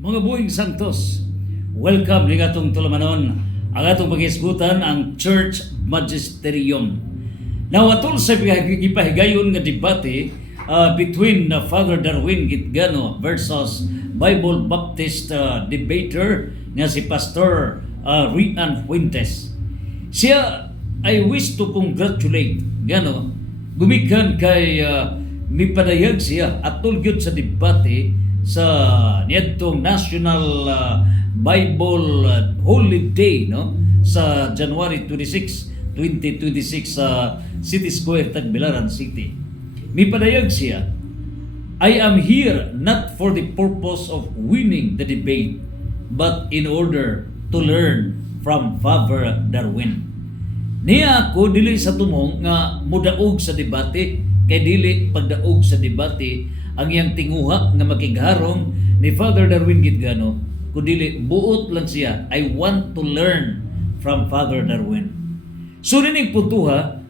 Mga buhing santos, welcome ni atong tulamanon ang atong pag-isgutan ang Church Magisterium. Now, atol sa ipahigayon nga debate between Father Darwin Gitgano versus Bible Baptist debater nga si Pastor Rian Fuentes. Siya, I wish to congratulate gumikan kay mipadayag siya atol gyud sa debate sa niadtong National Bible Holy Day sa January 26, 2026 sa City Square, Tagbilaran City. Mipadayag siya, I am here not for the purpose of winning the debate but in order to learn from Father Darwin. Niya ako dili sa tumong nga mudaog sa debate kay dili pagdaog sa debate ang iyang tinguha nga makigharong ni Father Darwin Gitgano, kundi buot lang siya, I want to learn from Father Darwin. So nining putuha,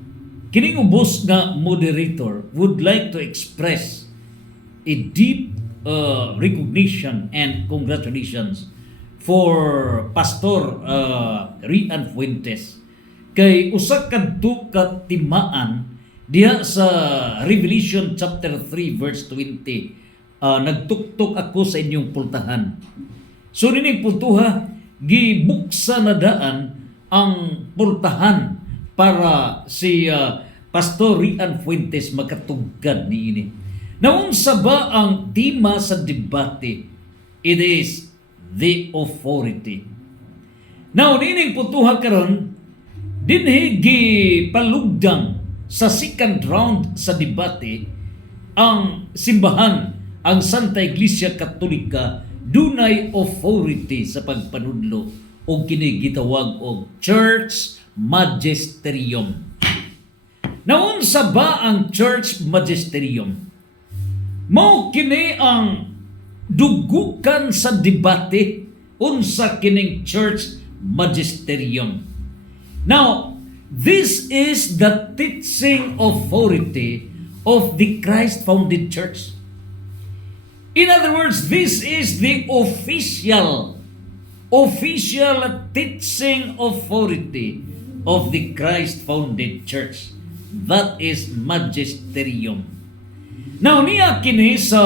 kining ubos nga moderator would like to express a deep recognition and congratulations for Pastor Rian Fuentes kay usa kadto ka timaan diha sa Revelation chapter 3 verse 20. Nagtuktok ako sa inyong pultahan. So nining pultuha, gibuksa na daan ang pultahan para si Pastor Rian Fuentes makatugkad niini. Naunsa ba ang tema sa debate? It is the authority. Now nining pultuha karon dinhi gipalugdang sa second round sa debate ang simbahan, ang Santa Iglesia Katolika dunay authority sa pagpanudlo o kini gitawag og Church Magisterium. Naunsa ba ang Church Magisterium? Mao kini ang dugukan sa debate unsa kining Church Magisterium. Now, this is the teaching authority of the Christ-founded church. In other words, this is the official teaching authority of the Christ-founded church. That is magisterium. Now, niya kini sa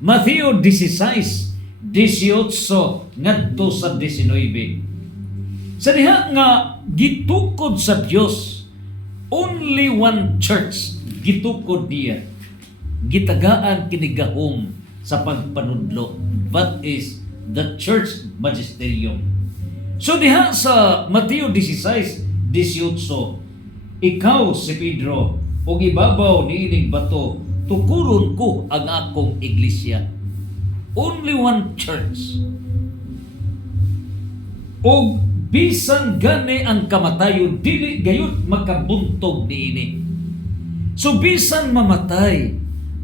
Mateo 16, 18 ngadto sa 19. Sa diha nga gitukod sa Dios, only one church gitukod niya. Gitagaan kinigahom sa pagpanudlo. That is the Church Magisterium. So diha sa Mateo 16, 18, ikaw si Pedro, ug ibabaw niining bato, tukuron ko ang akong iglesia. Only one church. Og bisan gani ang kamatayon, dili gayud makabuntog niini. So bisan mamatay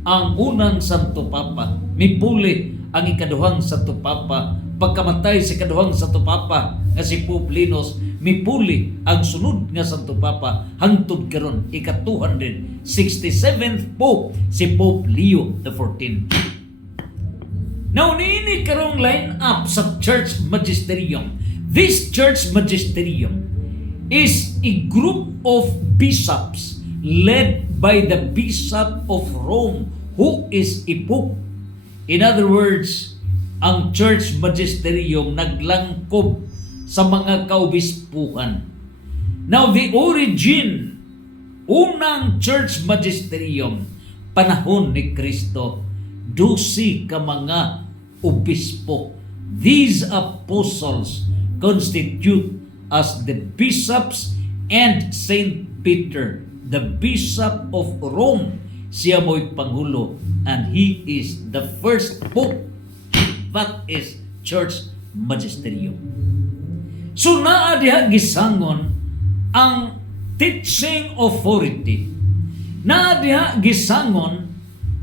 ang unang Santo Papa, mipuli ang ikaduhang Santo Papa. Pagkamatay si ikaduhang Santo Papa nga si Pope Linos, mipuli ang sunod nga Santo Papa hangtod karon ika-267th Pope si Pope Leo XIV. Now niini karong line up sa Church Magisterium. This Church Magisterium is a group of bishops led by the Bishop of Rome, who is a Pope. In other words, ang Church Magisterium naglangkob sa mga kaobispuhan. Now, the origin, unang Church Magisterium, panahon ni Kristo, 12 ka mga obispo. These apostles constitute as the bishops and Saint Peter, the Bishop of Rome. Siya mo'y pangulo and he is the first Pope. That is Church Magisterium. So naa diha gisangon ang teaching authority. Naa diha gisangon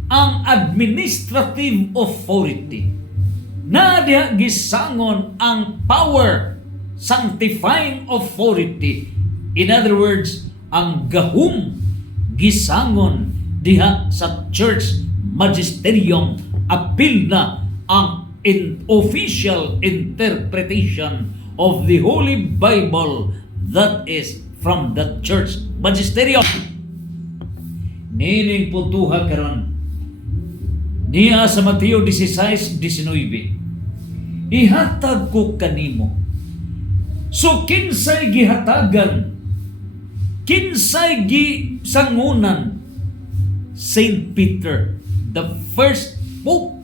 ang administrative authority. Na diha gisangon ang power, sanctifying authority. In other words, ang gahum gisangon diha sa Church Magisterium, apil na ang official interpretation of the Holy Bible, that is from the church magisterium. Nining puntuha karon niya sa Mateo 16:19. Ihatag ko kanimo. So kinsay gihatagan, kinsay gisangunan? Saint Peter, the first pope.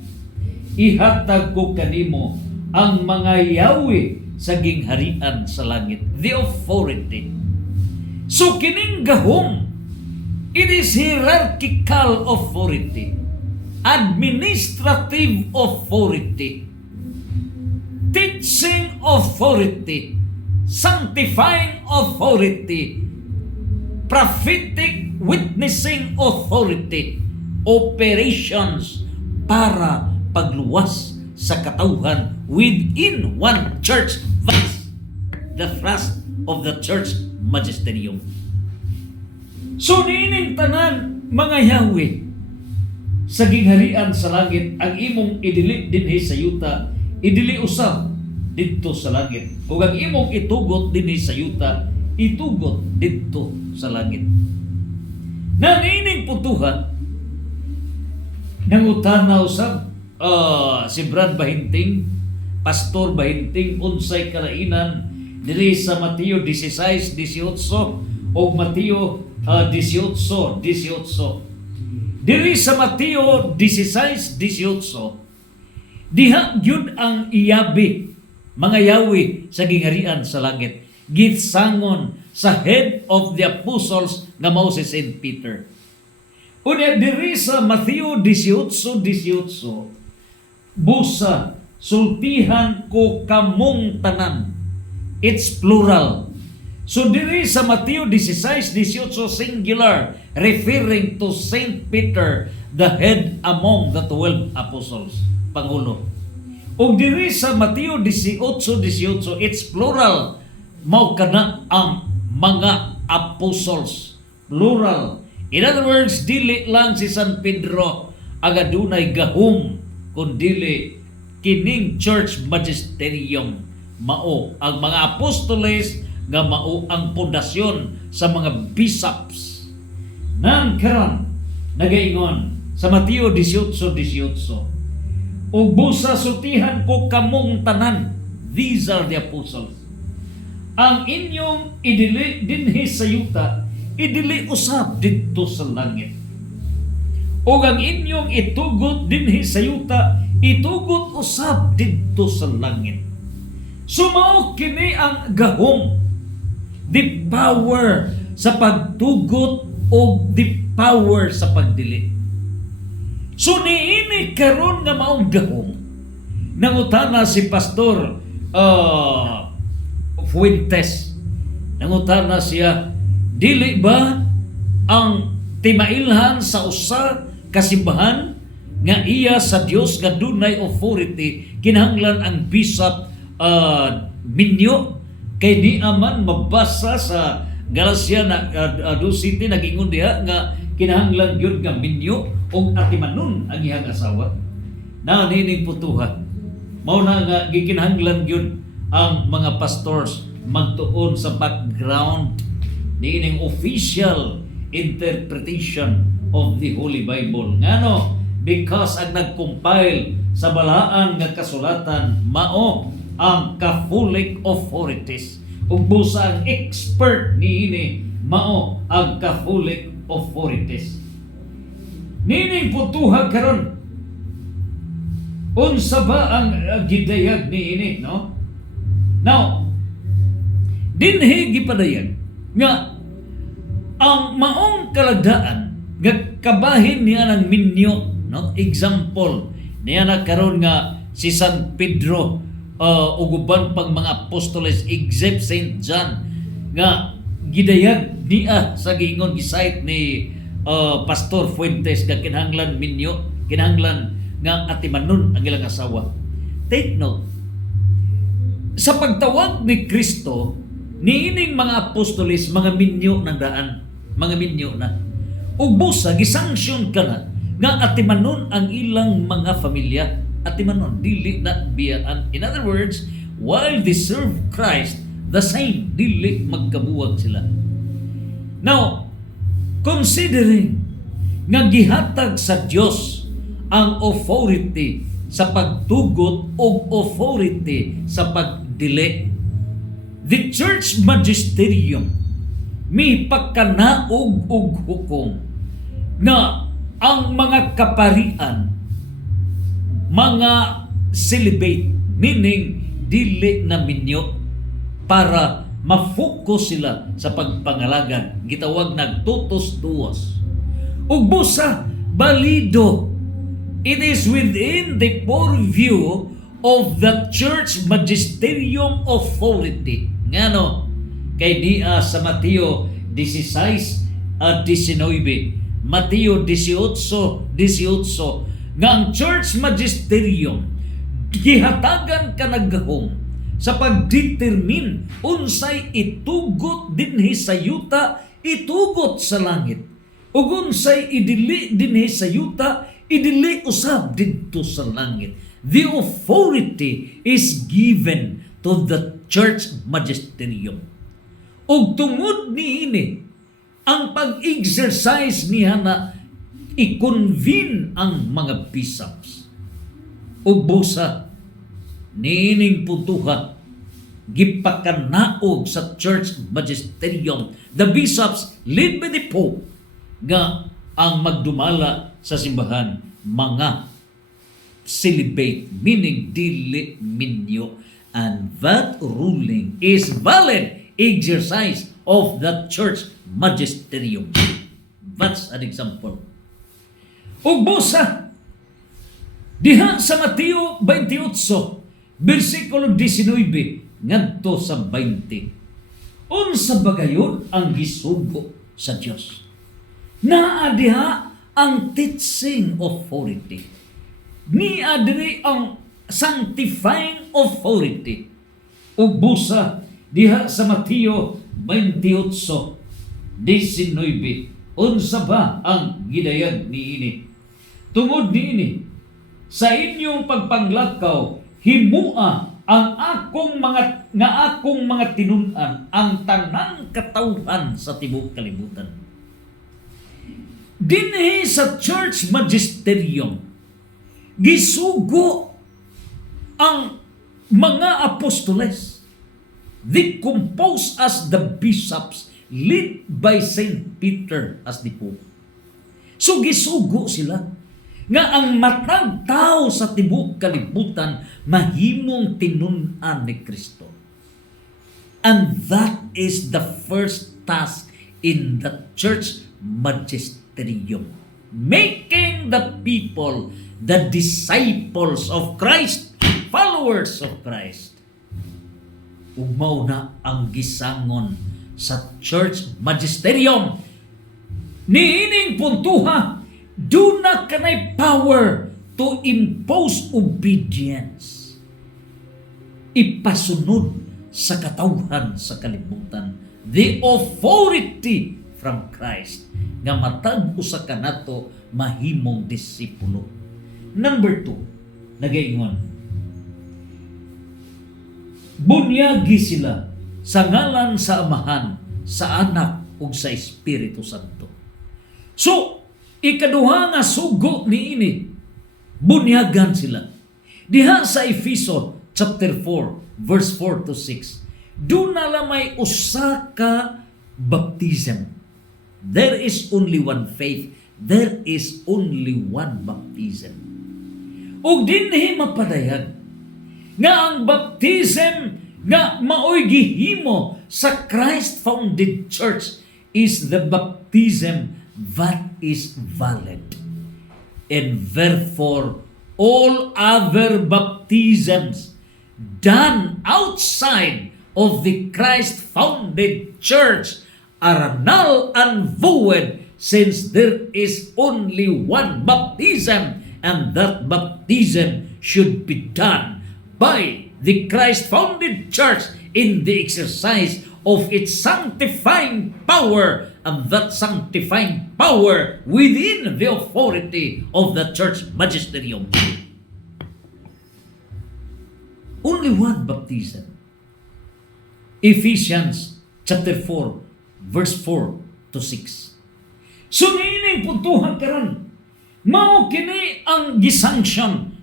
Ihatag ko kanimo ang mga yawi sa gingharian sa langit, the authority. So kining gahom, it is hierarchical authority, administrative authority, teaching authority, sanctifying authority, prophetic witnessing authority, operations para pagluwas sa katauhan within one church vice, the thrust of the church magisterium. So nining tanan mga Yahweh sa gingharian sa langit, ang imong idili dinhi sa yuta, idili usab didto sa langit, ug ang imong itugot dinhi sa yuta, itugot didto sa langit. Na nining putuhan nangutana usab si Brad Bahinting, Pastor Bahinting, unsay kalainan diri sa Mateo 16:18 o Mateo 18:18. Diri sa Mateo 16:18, diha gyud ang iyabi mga yawi sa gingharian sa langit, gitsangon sa head of the apostles nga mao si Saint Peter. Unya diri sa Mateo 18:18, busa sultihan ko kamong tanan. It's plural. So diri sa Mateo 16:18 singular, referring to Saint Peter, the head among the 12 apostles, pangulo. O diri sa Mateo 18:18, it's plural, mao kana ang mga apostles, plural. In other words, dili lang si San Pedro ang adunay gahom, kundili kining church magisterium, mao ang mga apostoles nga mao ang pundasyon sa mga bishops. Nang karon nagaingon sa Mateo 18:18, ug busa sultihan ko kamong tanan, these are the apostles. Ang inyong idili dinhi sa yuta, idili usab didto sa langit. O ang inyong itugot dinhi sa yuta, itugot usab didto sa langit. Sumao kini ang gahom, the power sa pagtugot o the power sa pagdili. So niini karon nga maong gahom, nangutana si Pastor Fuentes, nangutana siya, dili ba ang timailhan sa usa ka simbahan nga iya sa Dios nga dunay authority, kinahanglan ang bishop minyo, kay di aman mabasa sa Galacia na 2:7 nagingon diha nga kinahanglan gyud nga minyo og atimanon ang iyang asawa. Na nining putuhan, mao na nga gikinahanglan gyud ang mga pastors magtuon sa background niining official interpretation of the Holy Bible. Ngano? Because ang nag-compile sa balaan nga kasulatan mao ang Catholic authorities. Ug busa ang expert niini mao ang Catholic authorities. Nining putuhan karon, unsa ba ang gidayag niini, no? Now, dinhi gipadayag nga ang maong kalagdaan nga kabahin niya ng minyo, no? Example niya na karon nga si San Pedro ug uban pang mga apostoles except Saint John nga gidayag niya sa giingon gisite ni Pastor Fuentes nga kinahanglan minyo, kinahanglan nga atimanon ang ilang asawa. Take note, sa pagtawag ni Kristo niining mga apostoles mga minyo ng daan, mga minyo na. Ug busa gisanksyon kana nga atimanon ang ilang mga pamilya at timanon dili na biyaan. In other words, while they serve Christ, the same dili magkabuwag sila. Now, considering nga gihatag sa Dios ang authority sa pagtugot o authority sa pagdili, the church magisterium may pagkanaog og hukom na ang mga kaparian, mga celibate, meaning dili na minyo, para ma-focus sila sa pagpangalagan, gitawag nagtutos-tuos. Ug busa balido, it is within the purview of the church magisterium authority. Ngano? Kay diya sa Mateo 16 at 19, Mateo 18 nga ang church magisterium gihatagan ka naggahom sa pagdetermine unsay itugot dinhi sa yuta, itugot sa langit, ug unsay idili dinhi sa yuta, idili usab didto sa langit. The authority is given to the church magisterium. Ug tungod niini ang pag-exercise niya na i-convene ang mga bishops. Ug busa niining puntuha gipakanaog sa church magisterium, the bishops led by the Pope, nga ang magdumala sa simbahan mga celibate, meaning dili minyo, and that ruling is valid exercise of the church magisterium. That's an example. Ug busa diha sa Mateo 28 versikulo 19 ngadto sa 20, unsa bagayon ang gisugo sa Dios? Naa diha ang teaching authority, niya diri ang sanctifying authority. Ug busa diha sa Mateo 28:19, unsa ba ang gidayag niini? Tungod niini, sa inyong pagpanglakaw himua ang akong mga tinun-an ang tanang katawhan sa tibuok kalibutan. Dinhi sa church magisterium gisugo ang mga apostoles. They compose as the bishops led by Saint Peter as the Pope. So gisugo sila nga ang matag tao sa tibuok kalibutan mahimong tinun-an ni Kristo. And that is the first task in the church magisterium, making the people the disciples of Christ, followers of Christ. Ug mao na ang gisangon sa church magisterium. Niining puntuha, do not kanay power to impose obedience. Ipasunod sa katawhan sa kalibutan. The authority from Christ nga matag usa kanato mahimong disipulo. Number 2, nagaingon, bunyagi sila sa ngalan sa Amahan, sa Anak ug sa Espiritu Santo. So, ikaduha nga sugo niini, bunyagan sila. Diha sa Efeso chapter 4 verse 4 to 6, do na lamay usa ka baptism. There is only one faith. There is only one baptism. Ug dinhi mapadayag nga ang baptism nga maoy gihimo sa Christ-founded church is the baptism that is valid. And therefore, all other baptisms done outside of the Christ-founded church are null and void, since there is only one baptism, and that baptism should be done by the Christ-founded church in the exercise of its sanctifying power, and that sanctifying power within the authority of the church magisterium. only one baptism. Ephesians chapter 4, verse 4 to 6. So niining puntuhan karon, mao kini ang gisanction.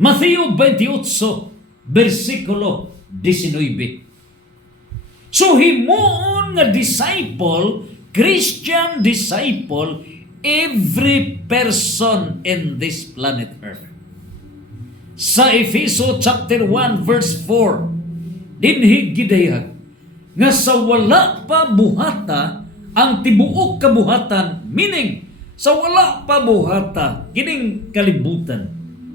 Mateo 28, versikulo 19. So himuon nga disciple, Christian disciple, every person in this planet Earth. Sa Efeso chapter 1 verse 4, dinhi gidayag nga sa wala pa buhata ang tibuok kabuhatan, meaning sa wala pa buhata kining kalibutan,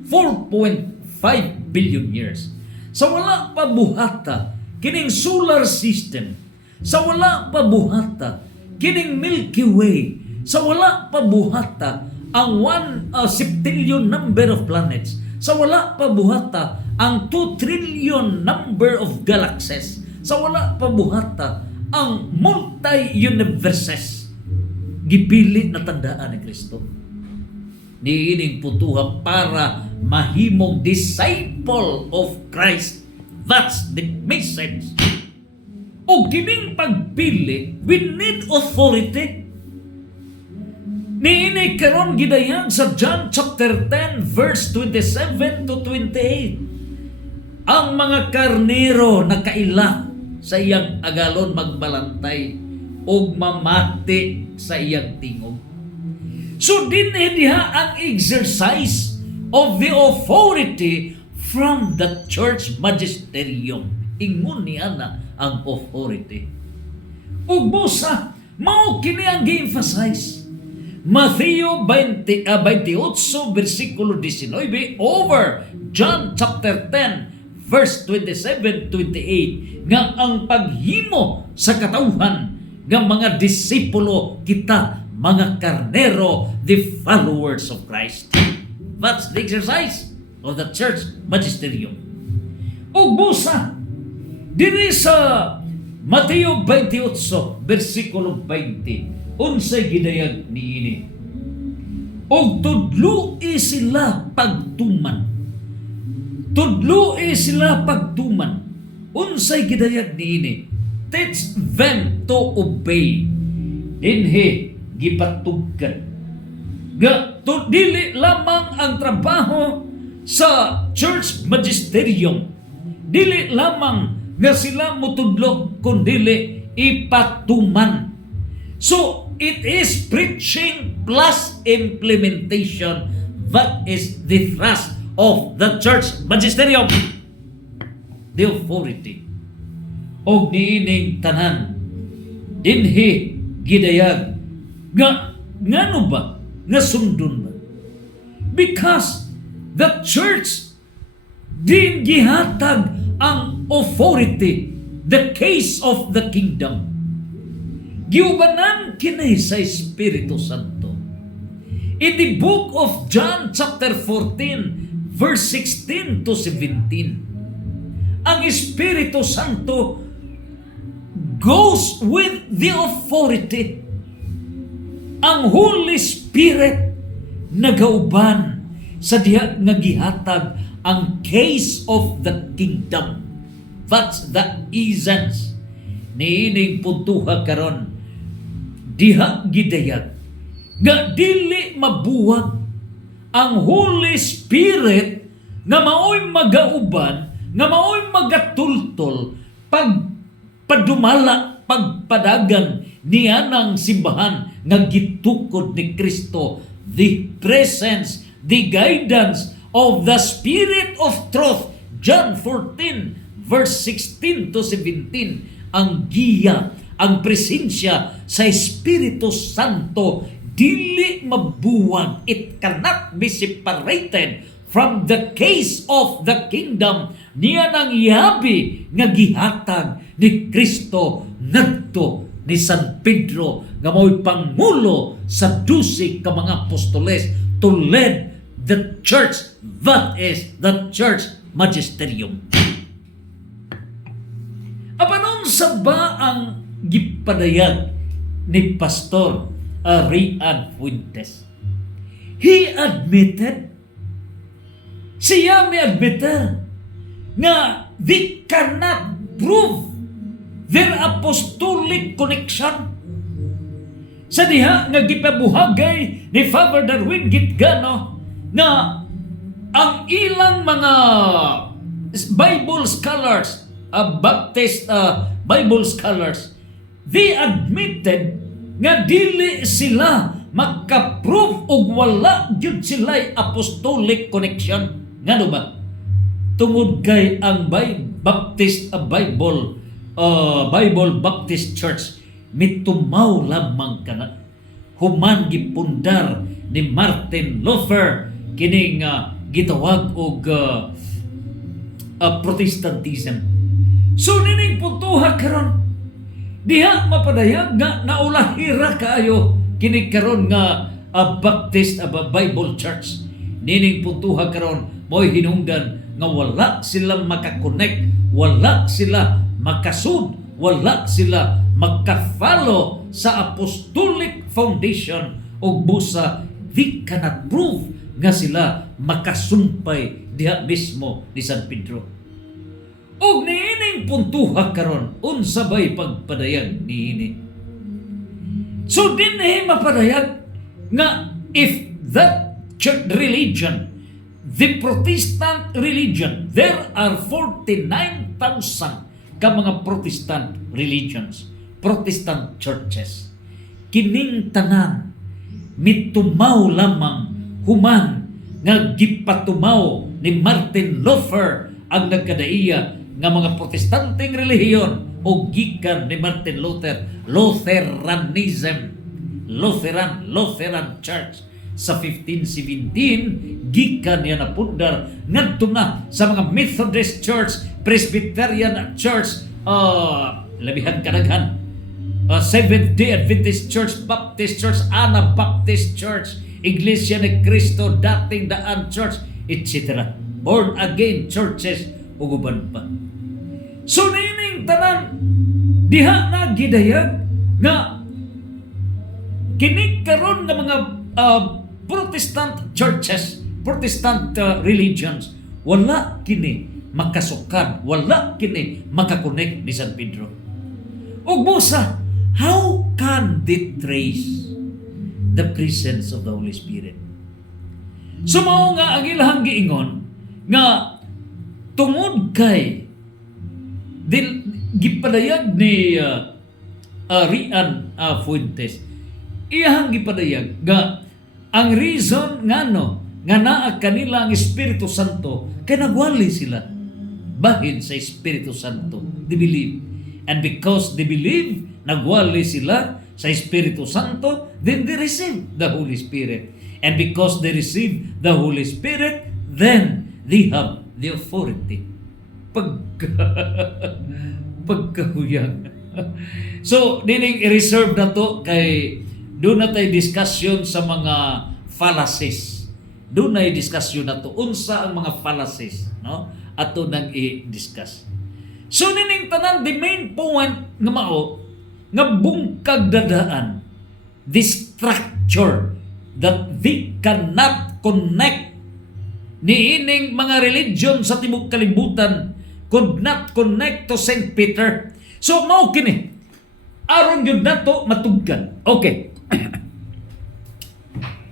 4.5 billion years. Sa wala pa buhata kining solar system, sa wala pa buhata kining Milky Way, sa wala pa buhata ang 1 septillion number of planets, sa wala pa buhata ang 2 trillion number of galaxies, sa wala pa buhata ang multi-universes, gipili na tandaan ni Kristo. Niining putuha para mahimong disciple of Christ. That's the message. O kining pagpili, we need authority. Niini karon gidayag sa John chapter 10 verse 27 to 28. Ang mga karnero nakaila sa iyang agalon magbalantay o mamati sa iyang tingog. So dinhi diha ang exercise of the authority from the church magisterium. Ingon niya na ang authority. Ug busa mao kini ang gi-emphasize. Mateo 28 versikulo 19 over John chapter 10 verse 27-28 nga ang paghimo sa katawhan nga mga disipulo kita, mga karnero, the followers of Christ. That's the exercise of the church magisterium. Ug busa diri sa Mateo 28 versikulo 20 unsay gidayag niini. Og tudloi sila pagtuman. Tudloi sila pagtuman. Unsay gidayag niini. Teach them to obey. Dinhi gipatugkan. Dili lamang ang trabaho sa church magisterium. Dili lamang nga sila mutudlo kundili ipatuman. So it is preaching plus implementation. That is the thrust of the church magisterium, the authority. Og niining tanan dinhi gidayag nga ngano ba nga sundon ba? Because the church din gihatag ang authority, the case of the kingdom. Giubanan kini sa Espiritu Santo. In the book of John chapter 14 verse 16 to 17, ang Espiritu Santo goes with the authority. Ang Holy Spirit nagauban sa diha nga gihatag ang case of the kingdom. That's the essence. Niining puntuha karon diha gidayag nga dili mabuwag ang Holy Spirit nga maoy magauban, nga maoy magatultol pagpadumala, pagpadagan niya ng simbahan nga gitukod ni Kristo, the presence, the guidance of the Spirit of truth. John 14 verse 16 to 17, ang giya, ang presensya sa Espiritu Santo dili mabuwag. It cannot be separated from the case of the kingdom. Niya nang yabi nga gihatag ni Kristo ngadto ni San Pedro nga mao'y pangulo sa 12 ka mga apostoles to lead the church. That is the church magisterium. Apanon sa ba ang gipadayag ni Pastor Rian Fuentes? He admitted, siya may admitter, nga they cannot prove their apostolic connection. Sa diha nga gipabuhagay ni Father Darwin Gitgano na ang ilang mga Bible scholars, Baptist Bible scholars, they admitted nga dili sila makaprove og wala gyud sila'y apostolic connection. Ngano ba? Tungod kay ang Baptist Bible Baptist Church mitumaw lamang kana human gipundar ni Martin Luther kining gitawag og Protestantism. So nining putuha karon diha mapadayag nga naulahira kaayo kini karon nga Baptist Bible Church. Nining putuha karon mo'y hinungdan nga wala sila makakonect, wala sila makasud, wala sila magka-follow sa apostolic foundation o busa di cannot prove nga sila makasumpay diha mismo ni San Pedro. Og niining puntuha karon unsa bay pagpadayag niini. So dinhi mapadayag nga if that church religion, the Protestant religion, there are 49,000 ka mga Protestant religions, Protestant churches. Kining tanan mitumaw lamang human nga gipatumaw ni Martin Luther ang nagkadaiya nga mga protestanteng relihiyon o gikan ni Martin Luther, Lutheran Church sa 1517 gikan niya napundar ngadto na sa mga Methodist Church, Presbyterian Church, labihan kadaghan, Seventh-day Adventist Church, Baptist Church, Anabaptist Church, Iglesia ni Cristo, Dating Daan Church, etc. Born again churches ug uban pa. So nining tanan diha na gidayag nga kini karon nga mga Protestant churches, Protestant religions, wala kini makasukad, wala kini makakonect ni San Pedro. Ug busa, how can they trace the presence of the Holy Spirit? So mao nga ang ilahang giingon nga tungod kay gipadayag ni Rian Fuentes, iyang gipadayag nga ang reason ngano nga naa kanila ang Espiritu Santo kay nagwali sila bahin sa Espiritu Santo. They believe. And because they believe, nagwali sila sa Espiritu Santo, then they receive the Holy Spirit. And because they receive the Holy Spirit, then they have the authority. Pagkahuyang. So, dining i-reserve na to kay doon na tayo discussion sa mga fallacies. Doon na i-discussion na to. Unsa ang mga fallacies, no? Ato nang i-discuss. So, nining tanan, the main point nga mao, nga bungkag dadaan, the structure that they cannot connect niining mga religion sa tibok kalibutan could not connect to St. Peter. So, mao kini. Aron yun na to matugkan. Okay.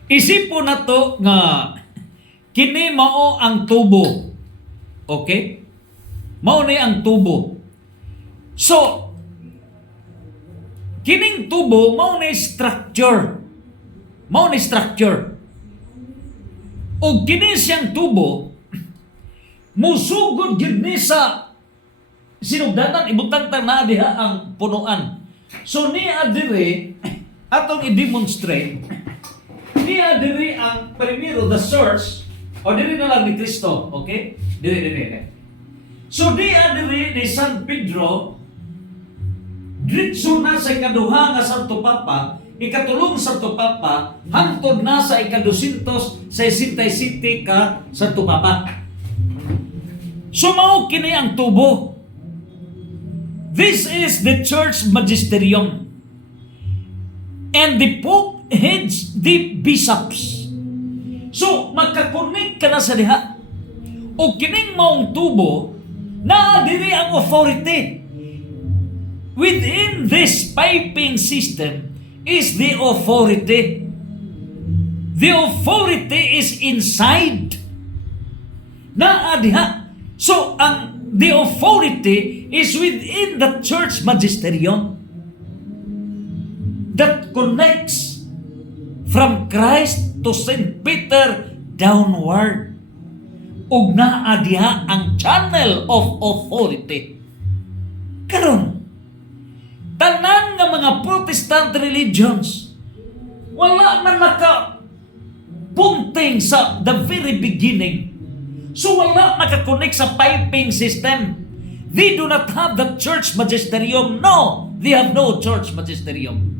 Isipon na to nga kini mao ang tubo. Okay? Mao ni ang tubo. So, kining tubo mao ni structure. Mao ni structure. O kini siyang tubo musugod gyud ni sa sinugdanan ibutang na diha ang punuan. So niya dire atong i-demonstrate niya dire ang primero the source o dire na lang ni Kristo, okay? Dire. So niya dire ni San Pedro diretso na sa ikaduha nga Santo Papa, ikatulong Santo Papa hangtod na sa ika-267 ka Santo Papa. So mao kini ang tubo. This is the church magisterium. And the Pope heads the bishops. So, makakonek ka na sa diha. O kining maong tubo, Na diri ang authority. Within this piping system is the authority. The authority is inside. Na diha. So the authority is within the church magisterium that connects from Christ to St. Peter downward. Ug naa diha ang channel of authority. Karon, tanan nga mga Protestant religions wala man punting sa the very beginning. So wala nakakonect sa piping system. They do not have the church magisterium. No, they have no church magisterium.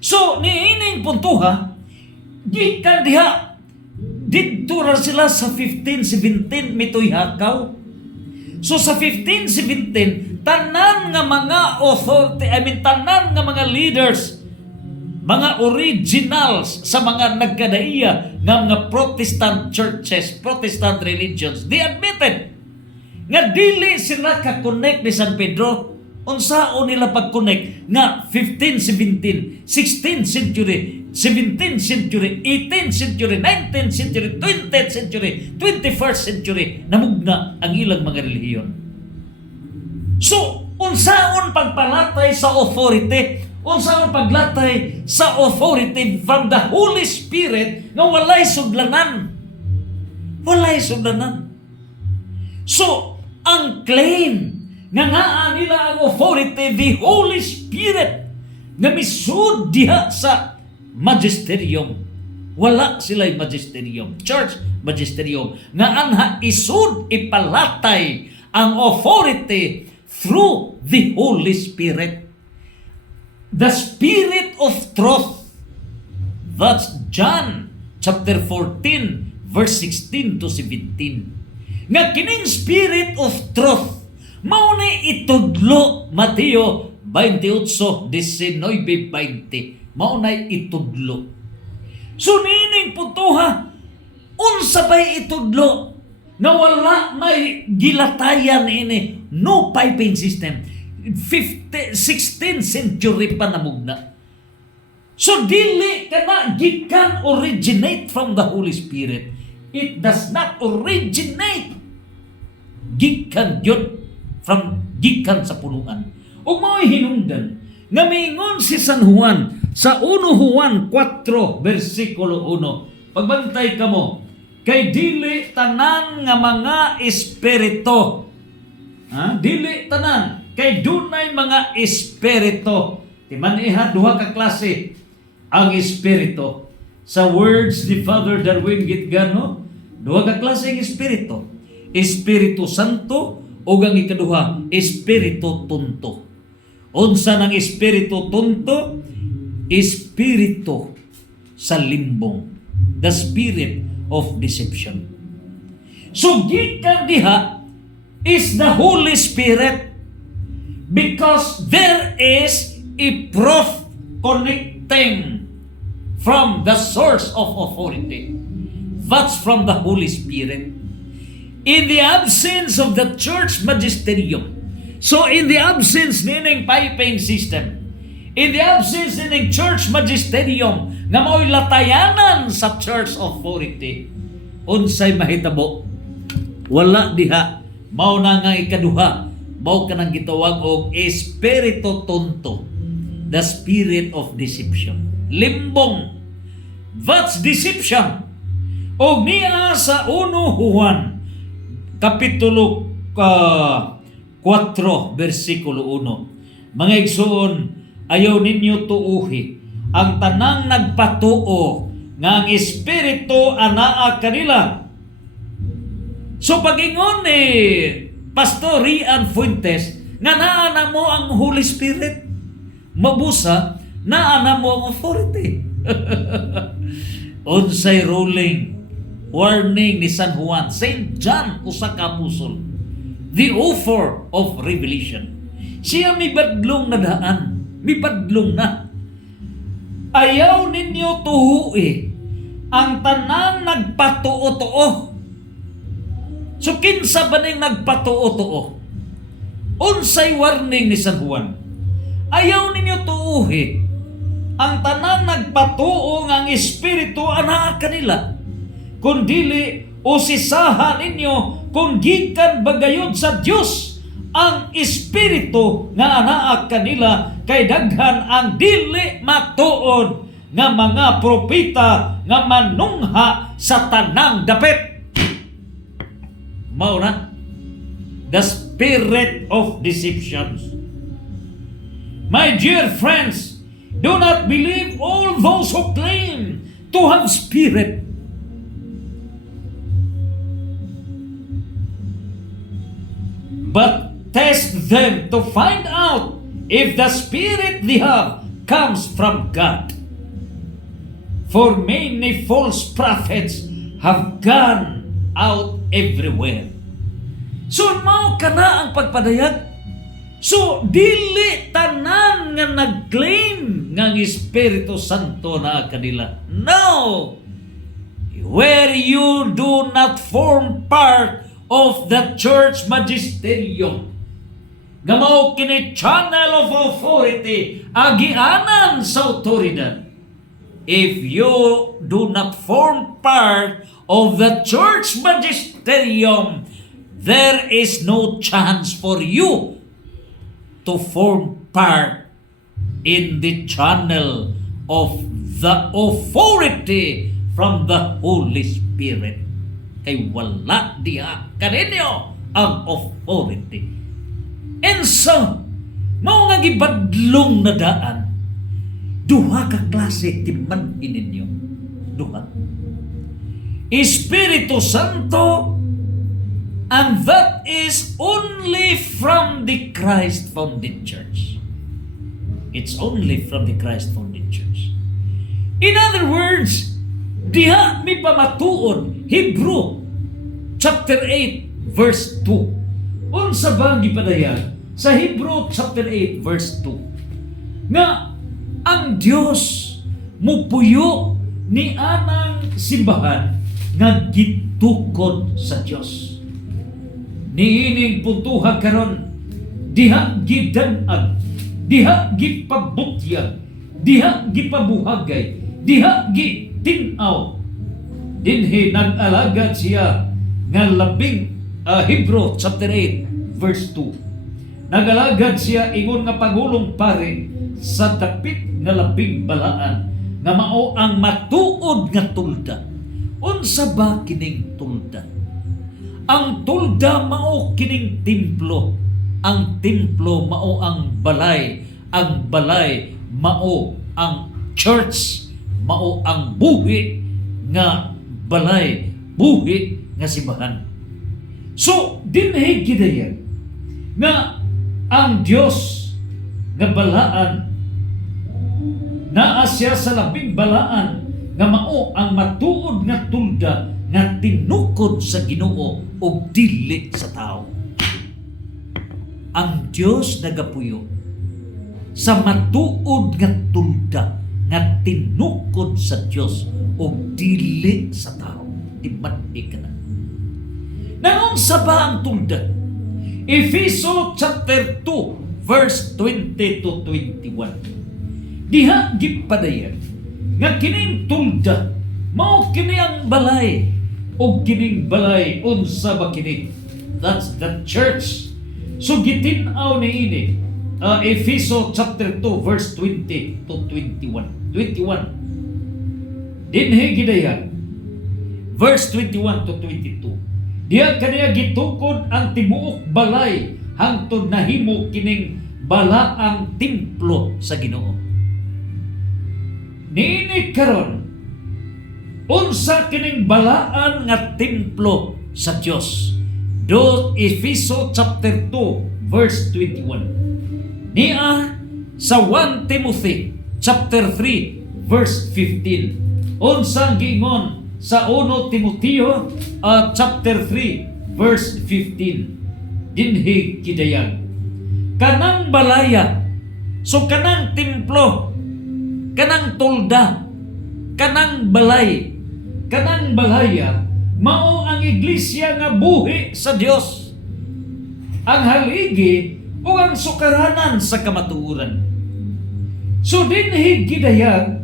So, niining puntuha, gikan diha, dito ra sila sa 15-17 mitoy hakaw. So, sa 15-17, tanan nga mga authority, tanan nga mga leaders, mga originals sa mga nagkadaiya nga mga Protestant churches, Protestant religions, they admitted nga dili sila ka-connect ni San Pedro. Unsaon nila pag-connect nga 15th, 17th, 16th century, 17th century, 18th century, 19th century, 20th century, 21st century, namugna ang ilang mga relihiyon. So, unsaon pagpalatay sa authority? Unsaon paglatay sa authority from the Holy Spirit nga walay sudlanan? Walay sudlanan. So, ang claim nga nila ang authority, the Holy Spirit, nga misud diha sa magisterium. Wala sila'y magisterium, church magisterium, nga anha isud ipalatay ang authority through the Holy Spirit. The Spirit of truth. That's John chapter 14, verse 16 to 17. Nga kining Spirit of truth mao ni itudlo Mateo 28:19-20. Mao na itudlo. So nining putuha, unsa bay itudlo na wala may gilatayan ini, no piping system. 16th century pa namugna. So dili kana gikan originate from the Holy Spirit. It does not originate gikan yun gikan sa punuan. O mao'y hinungdan nga miingon si San Juan sa 1 Juan 4 versikulo 1. Pagbantay kamo, kay dili tanan nga mga espiritu. Dili tanan kay dunay mga espiritu. Timaniha duha ka klase ang espiritu. Sa words ni Father Darwin Gitgano, duha ka klase ang espiritu. Espiritu Santo o ang ikaduha, Espiritu Tunto. Unsa ng Espiritu Tunto? Espiritu sa limbong. The spirit of deception. So, gikan diha is the Holy Spirit because there is a proof connecting from the source of authority. That's from the Holy Spirit. In the absence of the church magisterium, so in the absence nining piping system, in the absence nining church magisterium nga mao'y latayanan sa church authority, unsay mahitabo? Wala diha. Mao na nga ikaduha, mao ka nang gitawag og Espiritu Tunto, the spirit of deception. Limbong. That's deception. Og niya sa 1 Juan Kapitulo 4, versikulo 1. Mga igsoon, ayaw ninyo tuuhi ang tanang nagpatuo nga ang Espiritu anaa kanila. So pag-ingon ni Pastor Rian Fuentes, nga naa na mo ang Holy Spirit, mabusa, naa na mo ang authority. Unsay ruling, warning ni San Juan, St. John usa ka apostol, the author of Revelation. Siya may badlong na daan, may badlong na. Ayaw ninyo tuhui ang tanang nagpatuo-tuo. So kinsa ba ning nagpatuo-tuo? Unsay warning ni San Juan? Ayaw ninyo tuuhi ang tanan nagpatuo nga ang Espiritu anaa kanila. Kung dili usisahan ninyo kung gikan bagayod sa Dios ang Espiritu nga anaa kanila, kay daghan ang dili matuod nga mga propeta nga manungha sa tanang dapit. Mao na the spirit of deceptions. My dear friends, do not believe all those who claim to have spirit. But test them to find out if the spirit they have comes from God. For many false prophets have gone out everywhere. So mao kana ang pagpadayag. So dili tanan nga nag-claim nga ang Espiritu Santo na kanila. No! Where you do not form part of the church magisterium, nga mao kini channel of authority, agianan sa autoridad. If you do not form part of the church magisterium, there is no chance for you to form part in the channel of the authority from the Holy Spirit. Kay wala diha kaninyo ang authority. And so, mao nga gibadlong na daan, duha ka klase timan ininyo. Duha. Espiritu Santo, and that is only from the Christ-founded church. It's only from the Christ-founded church. In other words, diha mi pamatuon, Hebrew chapter 8 verse 2. Unsa ba gipadayag sa Hebrew chapter 8 verse 2? Nga ang Dios mupuyo ni anang simbahan nga gitukod sa Dios. Niining puntuha karon, diha gidanag, diha gipabutyag, diha gipabuhagay, diha gitinaw. Dinhi nag-alagad siya nga labing Hebrew chapter 8 verse 2. Nag-alagad siya ingon nga pagulong pare sa dapit nga labing balaan nga mao ang matuod nga tulda. Unsa ba kining tulda? Ang tulda mao kining templo. Ang templo mao ang balay. Ang balay mao ang church. Mao ang buhi nga balay. Buhi nga simbahan. So, dinhi gidayan nga ang Dios nga balaan naa siya sa labing balaan nga mao ang matuod nga tulda nga tinukod sa Ginoo ug dili sa tao. Ang Dios nagapuyo sa matuod nga tulda nga tinukod sa Dios ug dili sa tao. Dimandi ka na. Naunsa ba ang tulda? Efeso chapter 2 verse 20 to 21. Diha gipadayan nga kining tulda mao kini ang balay, o kining balay unsa ba kini? That's the church. So gitin-aw ni ini Efeso chapter 2 verse 20 to 21. 21. Dinhi gidayan verse 21 to 22. Diya kaniya gitukod ang tibuok balay hangtod nahimo kining balaang templo sa Ginoo. Niini karon unsa kining balaan nga templo sa Dios? Do Efeso chapter 2 verse 21. Nia sa 1 Timothy chapter 3 verse 15. Unsa giingon sa 1 Timoteo chapter 3 verse 15. Dinhi kidayag kanang balaya, so kanang templo, kanang tulda, kanang balay, kanang balaya mao ang ang iglesia nga buhi sa Dios, ang haligi o ang sukaranan sa kamatuoran. So dinhi gidayag,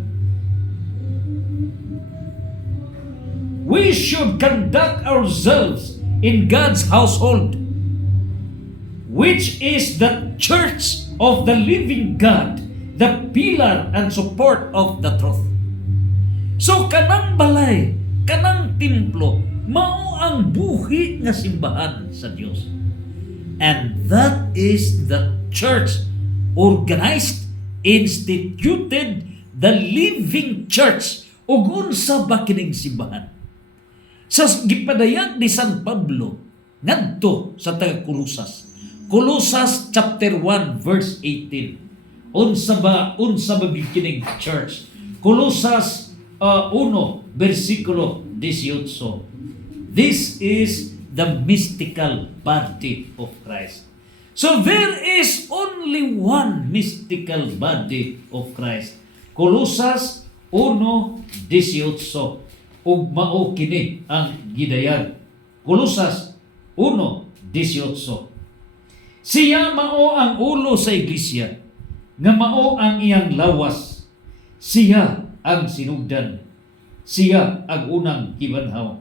we should conduct ourselves in God's household, which is the church of the living God, the pillar and support of the truth. So kanang balay, kanang templo, mao ang buhi nga simbahan sa Dios. And that is the church, organized, instituted, the living church. Ug unsa ba kining simbahan? Sa gipadayag ni San Pablo ngadto sa taga Colosas. Colosas chapter 1 verse 18. Unsa ba kining church? Colosas 1 versikulo 18. This is the mystical body of Christ. So there is only one mystical body of Christ. Colosas 1:18. Ug mao kini ang gidayag. Colosas 1:18. Siya mao ang ulo sa iglesia, nga mao ang iyang lawas. Siya ang sinugdan. Siya ang unang gibanhaw.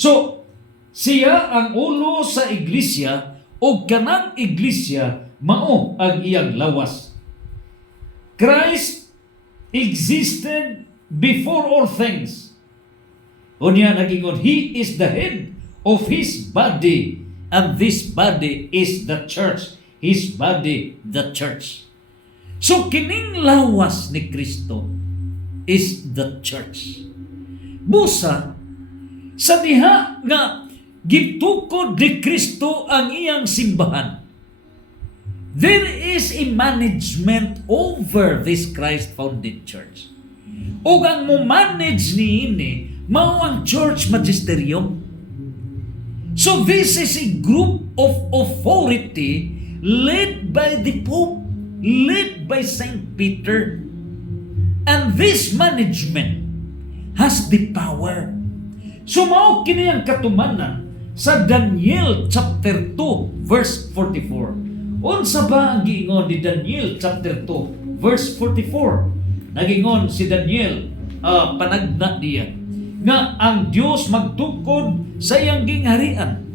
So, siya ang ulo sa iglesia o kanang iglesia mao ang iyang lawas. Christ existed before all things. Unya nagingon, He is the head of His body, and this body is the church. His body, the church. So kining lawas ni Kristo is the church. Busa, sa diha nga gitukod ni Kristo ang iyang simbahan, there is a management over this Christ-founded church. O ang mo-manage niini, mao ang church magisterium. So this is a group of authority led by the Pope, led by Saint Peter. And this management has the power. So mao kini ang katumanan sa Daniel chapter 2 verse 44. Unsa ba ang giingon ni Daniel chapter 2 verse 44? Nagingon si Daniel, panagna diya, nga ang Dios magtukod sa iyang gingharian.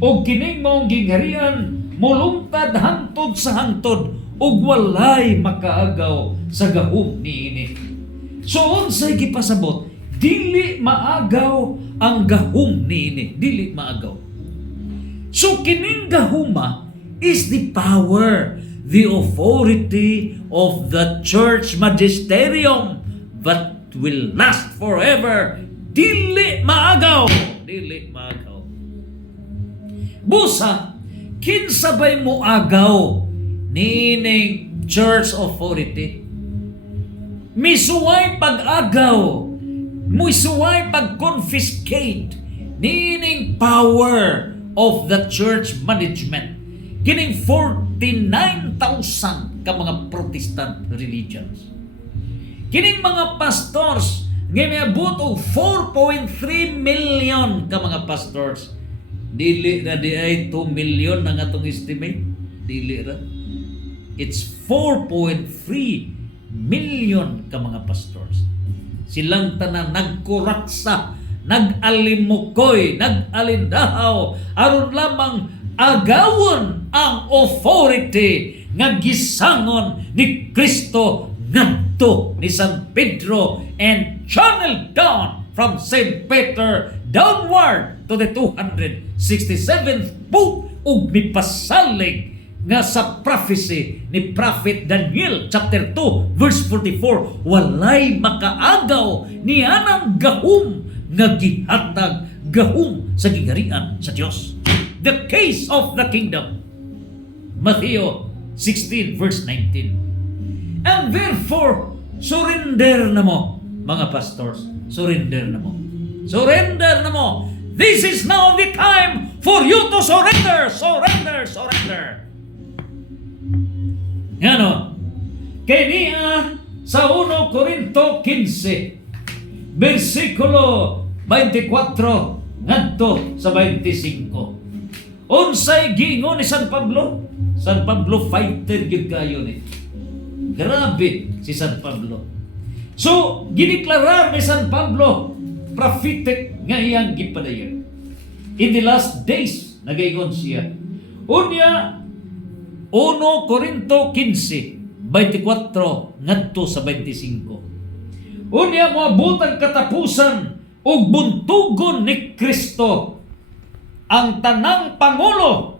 O kining maong gingharian mulungtad hangtod sa hangtod ug walay makaagaw sa gahom niini. So unsay gipasabot? Dili maagaw ang gahom niini, dili maagaw. So kining gahuma is the power, the authority of the church magisterium that will last forever. Dili maagaw, dili maagaw. Busa, kinsa bay mo agaw nining church authority? Misuway pag-agaw, misuway pag-confiscate nining power of the church management. Kining 49,000 ka mga Protestant religions. Kining mga pastors nga miabot og 4.3 million ka mga pastors. Dili na di ay 2 million ang atong estimate. Dili ra. It's 4.3 million ka mga pastors. Silang tanan nagkuraksa, nag-alimukoy, nag-alindahaw aron lamang agawon ang authority nga gisangon ni Kristo ngadto ni San Pedro and channeled down from St. Peter downward to the 267th book ug mipasalig nga sa prophecy ni Prophet Daniel chapter 2 verse 44, walay makaagaw ni anang gahom nga gihatag gahom sa gingarian sa Dios. The case of the kingdom, Matthew 16 verse 19. And therefore surrender na mo mga pastors, surrender na mo. Surrender na mo. This is now the time for you to surrender. Surrender, surrender. Ano? Kaya niya sa 1 Corinto 15, versikulo 24 ngadto sa 25. Unsay giingon ni San Pablo? San Pablo fighter gyud kayo ni. Grabe si San Pablo. So, gideklarar ni San Pablo prophetic nga iyang gipadayon. In the last days, nagaingon siya. Unya 1 Corinto 15, 24 ngadto sa 25. Unya moabot ang katapusan ug buntugon ni Kristo ang tanang pangulo,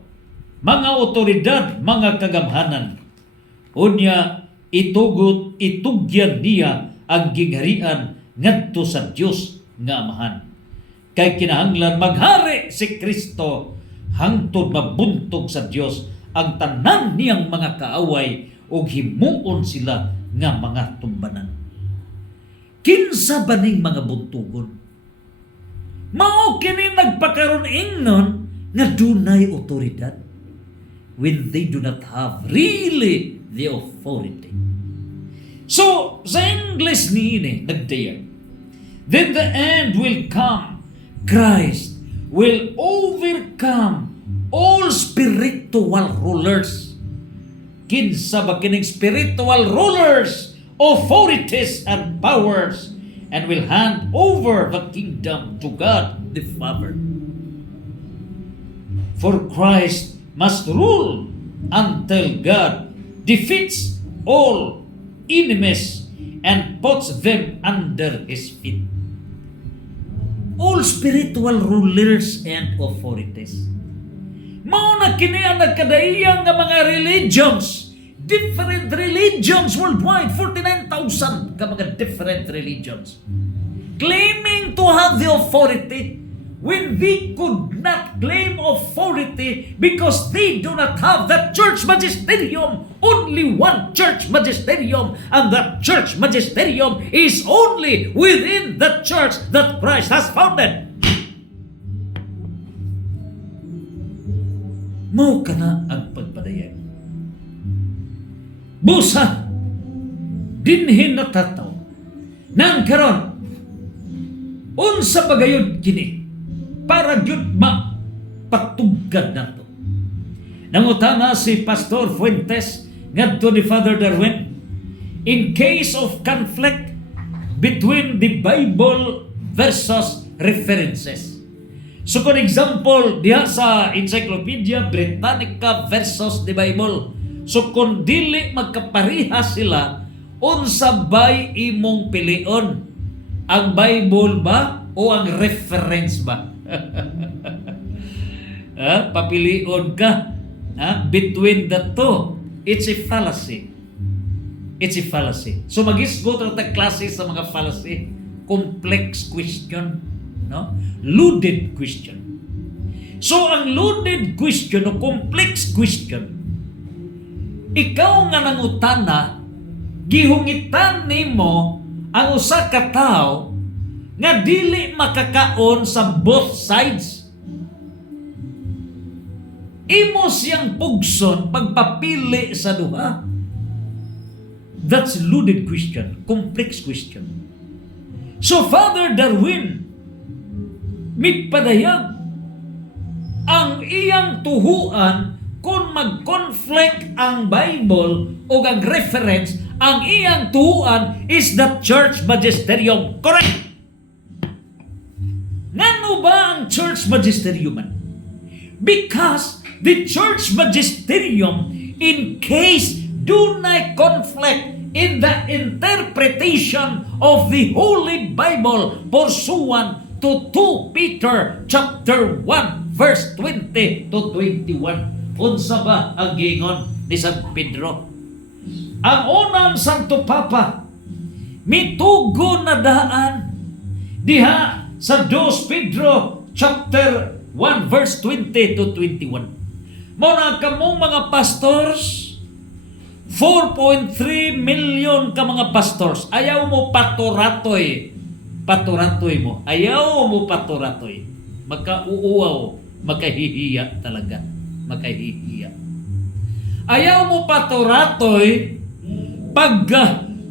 mga otoridad, mga kagamhanan. Unya itugyan niya ang gingharian ngadto sa Dios nga Amahan. Kay kinahanglan maghari si Kristo hangtod mabuntog sa Dios ang tanan niyang mga kaaway ug himuon sila nga mga tumbanan. Kinsa ba ning mga buntugon? Mao kini nagpakaron ingnon nga dunay otoridad when they do not have really the authority. So, sa English ni nagdayan, then the end will come. Christ will overcome all spiritual rulers. Kinsa ba kining spiritual rulers, authorities, and powers, and will hand over the kingdom to God the Father. For Christ must rule until God defeats all enemies and puts them under His feet. All spiritual rulers and authorities. Mao na kini ang nagkadaiyang nga mga religions. Different religions worldwide, 49,000 ka mga different religions, claiming to have the authority when they could not claim authority because they do not have the church magisterium. Only one church magisterium, and that church magisterium is only within the church that Christ has founded. Mao kana ang pagpadayan. Busa dinhin natataw nang karon unsa bagayod kini para gyud mapatugkad nato. Nangutana si Pastor Fuentes ngadto ni Father Darwin, in case of conflict between the Bible versus references. So, for example, diha sa Encyclopedia Britannica versus the Bible. So, kung dili magkapariha sila, unsa bay imong pilion? Ang Bible ba o ang reference ba? Papilion ka between the two. It's a fallacy. It's a fallacy. So, mag-isgot ang klase sa mga fallacy. Complex question. No? Loaded question. So, ang loaded question o complex question, ikaw nga nangutana, gihungitan nimo ang usa ka tawo nga dili makakaon sa both sides. Imo siyang pugson pagpapili sa duha. That's loaded question, complex question. So Father Darwin mitpadayag ang iyang tuhuan kung mag-conflict ang Bible o ang reference, ang iyang tuhuan is the church magisterium. Correct! Ngano ba ang church magisterium? Because the church magisterium, in case do not conflict in the interpretation of the Holy Bible pursuant to 2 Peter chapter 1 verse 20 to 21. Unsa ba ang giingon ni San Pedro? Ang unang Santo Papa mitugo na daan diha sa 2 Pedro chapter 1 verse 20 to 21. Muna kamong mga pastors, 4.3 million ka mga pastors, ayaw mo paturatoy mo. Ayaw mo paturatoy. Magkauuaw, magkahihiya talaga. Magkahihiya. Ayaw mo paturatoy pag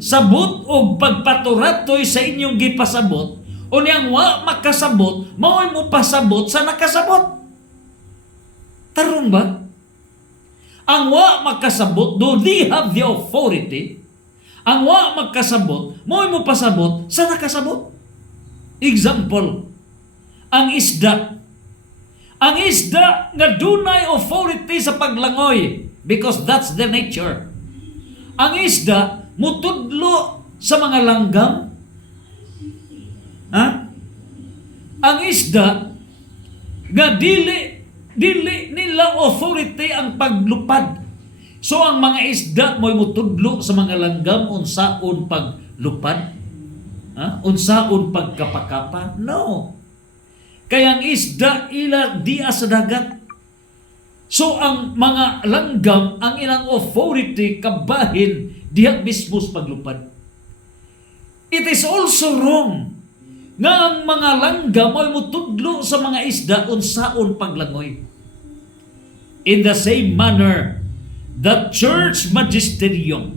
sabot o pagpaturatoy sa inyong gipasabot, O niyang wa makasabot, mao'y mo pasabot sa nakasabot. Tarong ba? Ang wa makasabot, do they have the authority? Ang wa makasabot, mao'y mo pasabot sa nakasabot. Example, ang isda. Ang isda nga dunay authority sa paglangoy because that's their nature. Ang isda mutudlo sa mga langgam. Ha? Ang isda nga dili nila authority ang paglupad. So ang mga isda mo'y mutudlo sa mga langgam unsaon paglupad. Ha? Unsaon pagkapakapa? No. Kaya ang isda ila diya sa dagat. So ang mga langgam, ang ilang authority kabahin diya mismo sa paglupad. It is also wrong nga ang mga langgam ay mutudlo sa mga isda unsaon paglangoy. In the same manner, the church magisterium,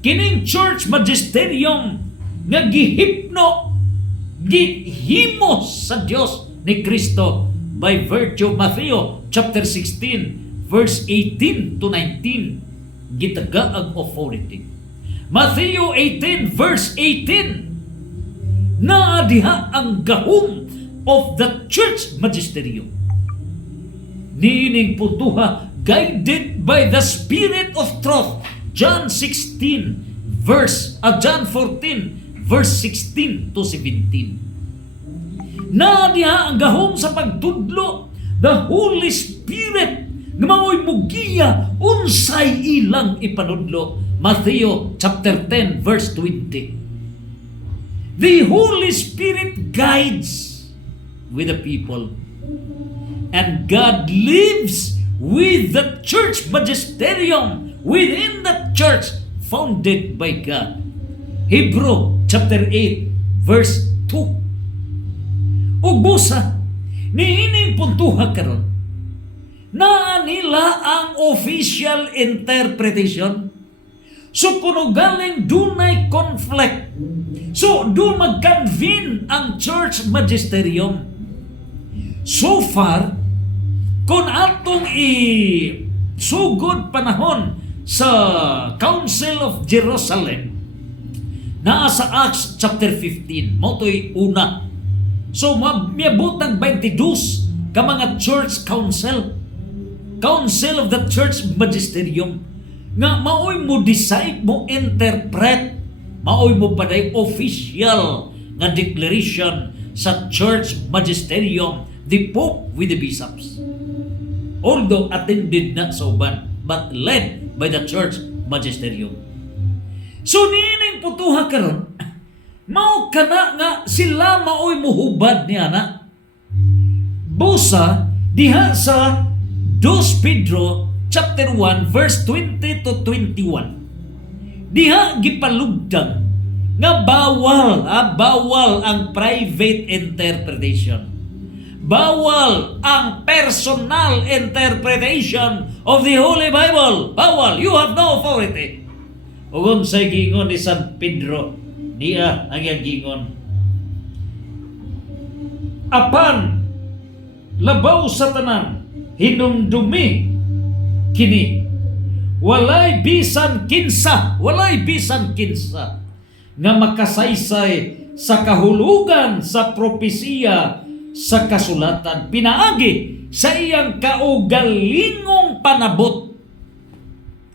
kining church magisterium nga gihimos sa Dios ni Kristo by virtue of Matthew chapter 16 verse 18 to 19, gitaga ang authority. Matthew 18 verse 18, na diha ang gahom of the church magisterium. Niining puntuha, guided by the Spirit of truth. John 14 verse 16 to 17. Na diha ang gahom sa pagtudlo, the Holy Spirit nga mao'y mugiya unsay ilang ipanudlo. Matthew chapter 10 verse 20. The Holy Spirit guides with the people. And God lives with the church magisterium, within the church founded by God. Hebrew chapter 8 verse 2. Ug busa niining puntuha karon na nila ang official interpretation. So kuno galing dunay conflict. So do mag-convene ang church magisterium. So far, kung atong sugod panahon sa Council of Jerusalem, naa sa Acts chapter 15, moto'y una. So miabot ng 22 ka mga church council of the church magisterium, nga maoy mo decide, mo interpret, maoy mo paday official nga declaration sa church magisterium, the Pope with the bishops. Although attended na sa uban, but led by the church magisterium. So nining putuha karon, mao kana nga sila maoy muhubad niya na. Busa diha sa 2 Pedro chapter 1 verse 20 to 21. Diha gipalugdang nga bawal ang private interpretation. Bawal ang personal interpretation of the Holy Bible. Bawal. You have no authority. Ug unsay gingon ni San Pedro, niya ang iyang gingon. Apan labaw sa tanan, hinumdumi kini. Walay bisan kinsa nga makasaysay sa kahulugan sa propesiya sa kasulatan, pinaagi sa iyang kaugalingong panabot.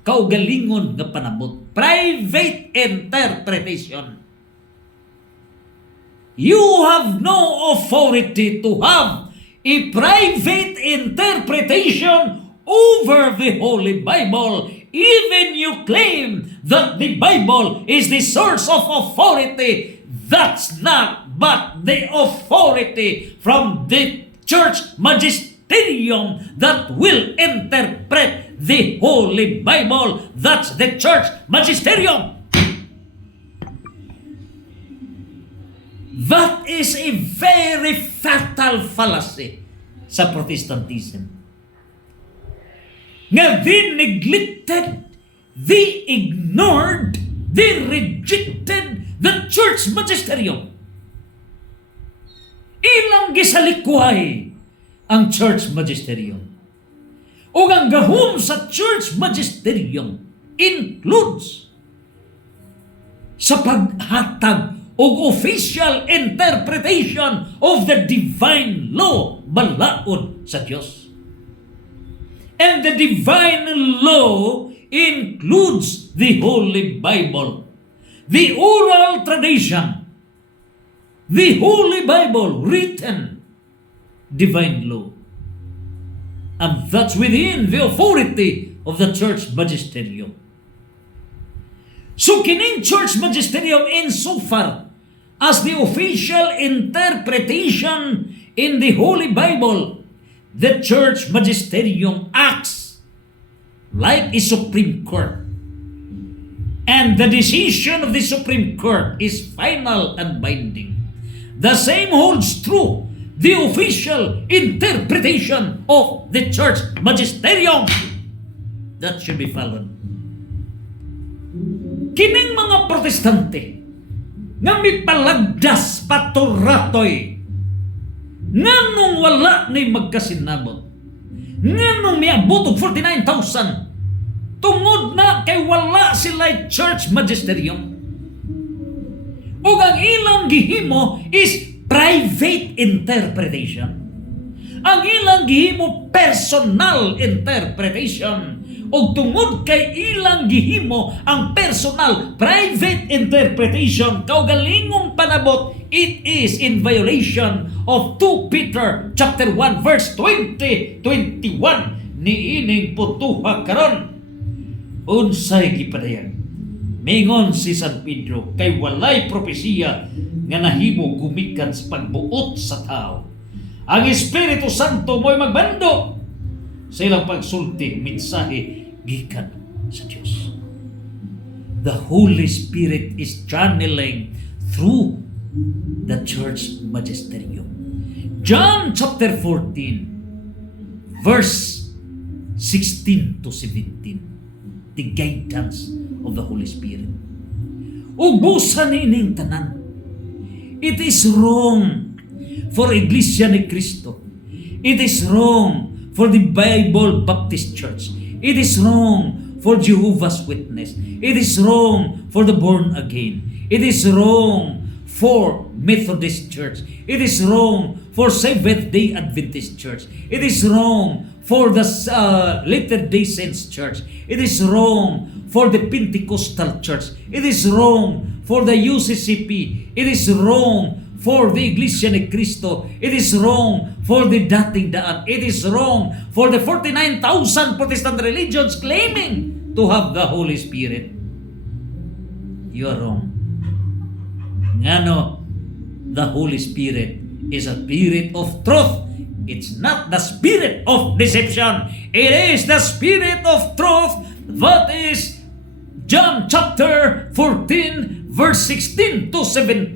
Kaugalingon nga panabot. Private interpretation. You have no authority to have a private interpretation over the Holy Bible. Even you claim that the Bible is the source of authority. That's not but the authority from the church magisterium that will interpret the Holy Bible. That's the church magisterium. That is a very fatal fallacy sa Protestantism. Nga they neglected, they ignored, they rejected the church magisterium. ilang gisalikway ang church magisterium. O ang gahom sa church magisterium includes sa paghatag o official interpretation of the divine law balaod sa Diyos. And the divine law includes the Holy Bible, the oral tradition, the Holy Bible, written divine law. And that's within the authority of the church magisterium. So kining church magisterium insofar as the official interpretation in the Holy Bible, the church magisterium acts like a Supreme Court. And the decision of the Supreme Court is final and binding. The same holds true the official interpretation of the church magisterium. That should be followed. Kining mga protestante nga mipalagdas paturatoy nganong wala ni magkasinabot, nganong miabot og 49,000 tungod na kay wala sila church magisterium, ug ang ilang gihimo is private interpretation, ang ilang gihimo personal interpretation. O tungod kay ilang gihimo ang personal private interpretation, kaugalingong panabot, it is in violation of 2 Peter chapter 1 verse 20-21 niining putuha karon. Unsay gipadayan mingon si San Pedro, kay walay propesiya nga nahimo gumikan sa pagbuot sa tao. Ang Espiritu Santo mo'y magbando sa ilang pagsulti mensahe gikan sa Diyos. The Holy Spirit is channeling through the church magisterium. John chapter 14 verse 16 to 17, the guidance of the Holy Spirit. Ubusan ining tanan. It is wrong for Iglesia ni Cristo. It is wrong for the Bible Baptist Church. It is wrong for Jehovah's Witness. It is wrong for the born again. It is wrong for Methodist Church. It is wrong for Seventh-day Adventist Church. It is wrong for the Latter-day Saints Church. It is wrong for the Pentecostal Church. It is wrong for the UCCP. It is wrong for the Iglesia ni Cristo. It is wrong for the Dating Daan. It is wrong for the 49,000 Protestant religions claiming to have the Holy Spirit. You are wrong. Ngano, the Holy Spirit is a spirit of truth. It's not the spirit of deception. It is the spirit of truth. That is John chapter 14 verse 16 to 17,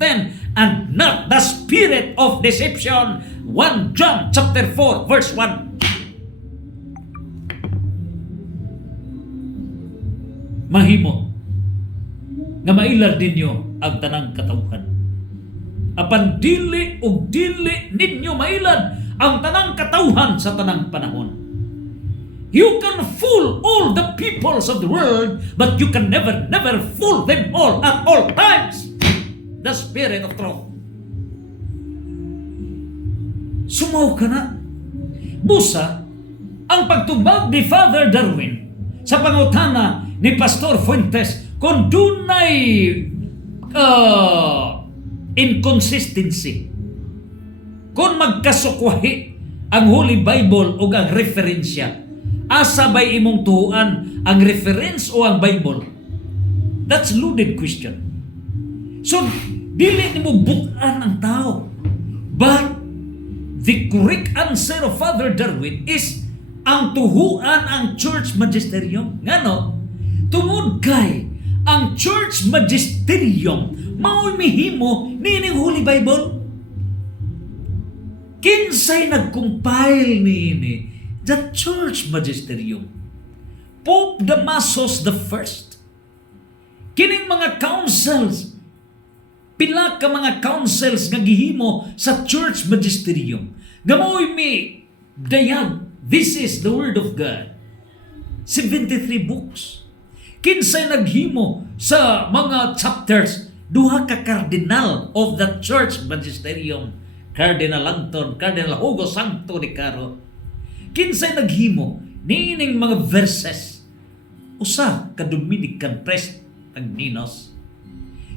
and not the spirit of deception. 1 John chapter 4 verse 1. Mahimo nga mailad ninyo ang tanang katawhan. Apan dili ug dili ninyo mailad ang tanang katawhan sa tanang panahon. You can fool all the peoples of the world, but you can never fool them all at all times. The spirit of truth. Sumaw ka na. Busa, ang pagtubag ni Father Darwin sa pangutana ni Pastor Fuentes kung dunay inconsistency, kung magkasukwahi ang Holy Bible o ang referensya, asa ba'y imong tuhuan ang reference o ang Bible? That's loaded question. So, dili nimo bukan ang tao. But the correct answer of Father Darwin is ang tuhuan ang church magisterium. Ngano? Tungod kay ang church magisterium mao'y mihimo nining Holy Bible. Kinsay nag-compile niini? The church magisterium. Pope Damasus the First. Kining mga councils pila ka mga councils nga gihimo sa church magisterium. Gamoy mi dayag, this is the word of God. 73 books. Kinsay naghimo sa mga chapters, duha ka cardinal of the church magisterium. Cardinal Langton, Cardinal Hugo Santo de Caro. Kinsay naghimo niining mga verses, usa ka Dominican priest ang Ninos.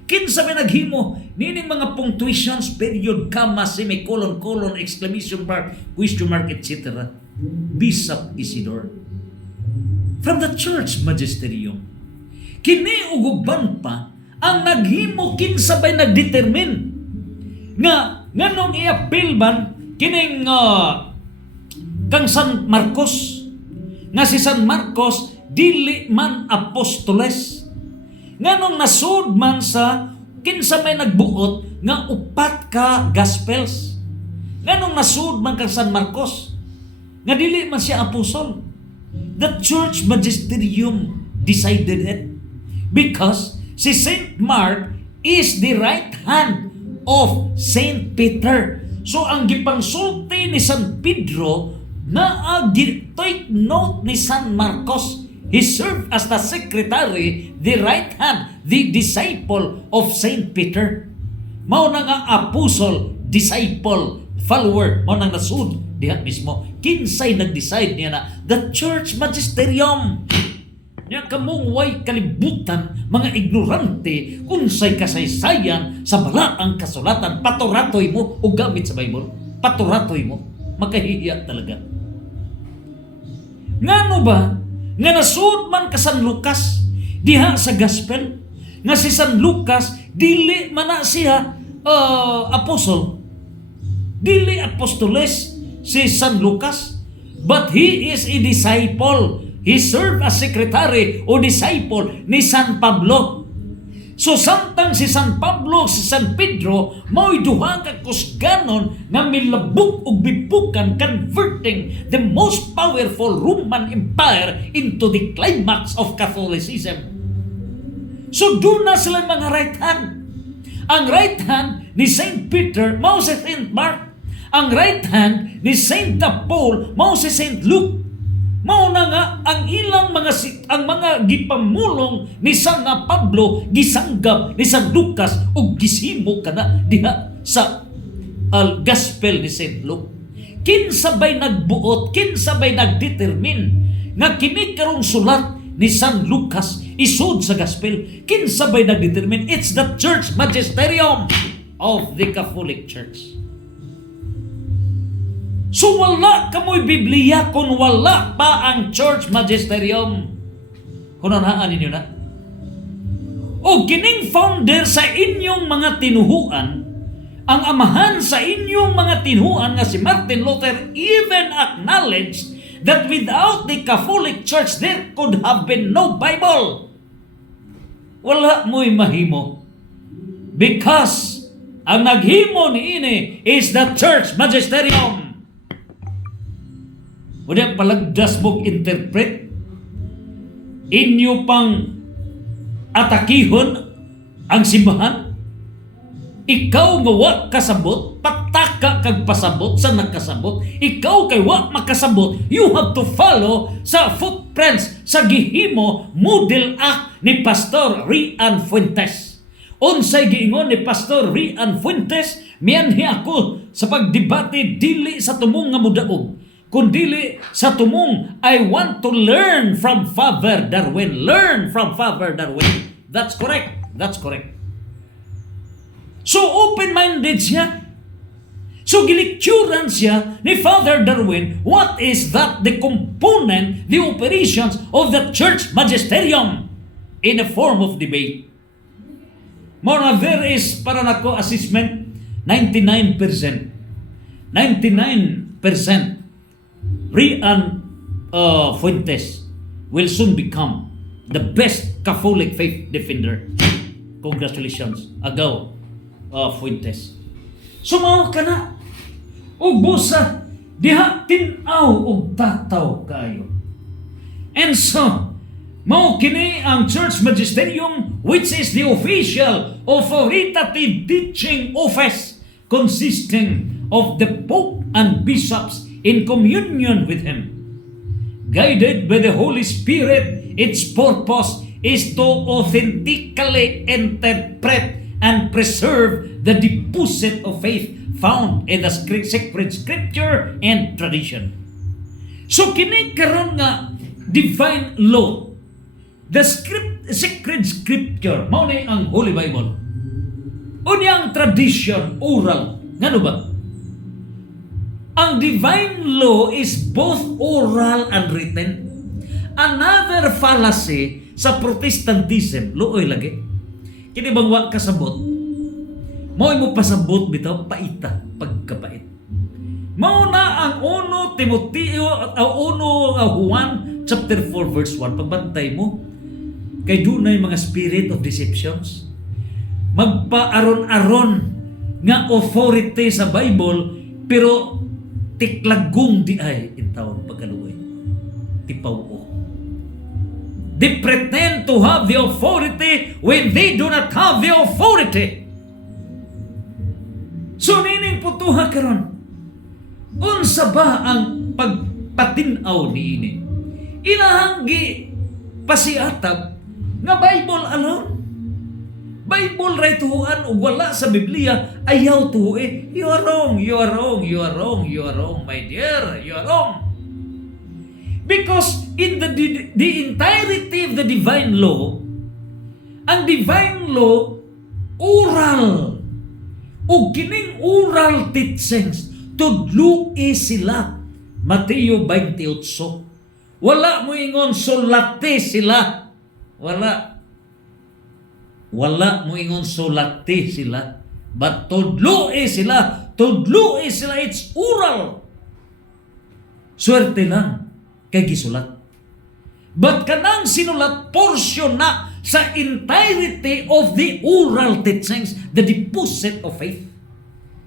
Kinsa may naghimo niining mga punctuations, period, comma, semicolon, colon, exclamation mark, question mark, etc. Bishop Isidore. From the church magisterium. Kini uguban pa ang naghimo, kinsa bay nagdetermine nga nganong i-appeal ban kining kang San Marcos, nga si San Marcos dili man apostoles, nganong nasud man sa kinsa may nagbuot nga upat ka gospels, nganong nasud man kang San Marcos nga dili man siya apostol. The church magisterium decided it because si Saint Mark is the right hand of Saint Peter. So ang gipangsulti ni San Pedro na take note ni San Marcos, he served as the secretary, the right hand, the disciple of Saint Peter. Mao na nga apostle, disciple, follower, mao nang nasud diha mismo. Kinsay nag-decide niya na the church magisterium. Nya kamong way kalibutan, mga ignorante, unsay kasaysayan sa balaang kasulatan, paturatoy mo o gamit sa Bible. Paturatoy mo, makahihiya talaga. Ngano ba nga nasud man ka San Lucas diha sa gospel nga si San Lucas dili man na siya apostle, dili apostoles si San Lucas, but he is a disciple. He served as secretary o disciple ni San Pablo. So samtang si San Pablo, si San Pedro, mao'y duha ka kusganon nga milabuk og bipukan, converting the most powerful Roman Empire into the climax of Catholicism. So doon na sila mga right hand. Ang right hand ni Saint Peter, mao si Saint Mark. Ang right hand ni Saint Paul, mao si Saint Luke. Mao na nga ang ilang mga gipamulong ni San Pablo gisanggab ni San Lucas ug gisimo kana diha sa gospel ni Saint Luke. Kinsa bay nagbuot, kinsa bay nagdetermine nga kini karong sulat ni San Lucas isud sa gospel? Kinsa bay nagdetermine? It's the church magisterium of the Catholic Church. So wala kamoy Biblia kung wala pa ang church magisterium. Kung nanaan ninyo na. O kining founder sa inyong mga tinuhuan, ang amahan sa inyong mga tinuhuan nga si Martin Luther even acknowledged that without the Catholic Church there could have been no Bible. Wala mo'y mahimo. Because ang naghimo niini is the church magisterium. Wala palagdas mong interpret, inyo pang atakihon ang simbahan. Ikaw nga wa kasabot, pataka kag pasabot sa nakasabot. Ikaw kay wa makasabot, you have to follow sa footprints sa gihimo model act ni Pastor Rian Fuentes. Unsay giingon ni Pastor Rian Fuentes, mianhi ako sa pagdebate dili sa tumong nga mudaog, kundili sa tumong I want to learn from Father Darwin. Learn from Father Darwin. That's correct. That's correct. So open-minded siya. So gilikturan siya ni Father Darwin. What is that? The component, the operations of the church magisterium in a form of debate. More there is para nako assessment 99%. 99% Rian Fuentes will soon become the best Catholic faith defender. Congratulations, Agaw Fuentes. Sumaw ka na. O busa, diha tinaw o tataw kayo. And so, Mao kini ang church magisterium, which is the official authoritative teaching office consisting of the Pope and bishops in communion with him. Guided by the Holy Spirit, its purpose is to authentically interpret and preserve the deposit of faith found in the sacred scripture and tradition. So kini karon nga divine law, the sacred scripture, mao ni ang Holy Bible. Unyang tradition, oral. Ngano ba? Ang divine law is both oral and written. Another fallacy sa Protestantism, luoy lagi. Kini bang wa kasabot? Mao mo pasabot bitaw paita, pagkapait. Mao na ang 1 Juan chapter 4 verse 1. Pagbantay mo, kay dunay mga spirit of deceptions. Magpaaron-aron nga authority sa Bible, pero tiklagong di ay intawon pagkaluoy. Tipaw-o. They pretend to have the authority when they do not have the authority. So nining putuha karon, unsa ba ang pagpatinaw niini? Inahanggi pasiatab nga Bible alone. Bible right tuhuan ug wala sa Biblia ayaw tuhi. You are wrong, you are wrong, you are wrong, you are wrong, my dear, you are wrong. Because in the entirety of the divine law, ang divine law oral, ug kining oral teachings tudloi sila. Mateo 28. Wala mo ingon sulati sila. Wala mo ingon sulati sila. But tudloi sila. Tudloi sila. It's oral. Swerte lang kay gisulat. But kanang sinulat portion na sa entirety of the oral teachings, the deposit of faith,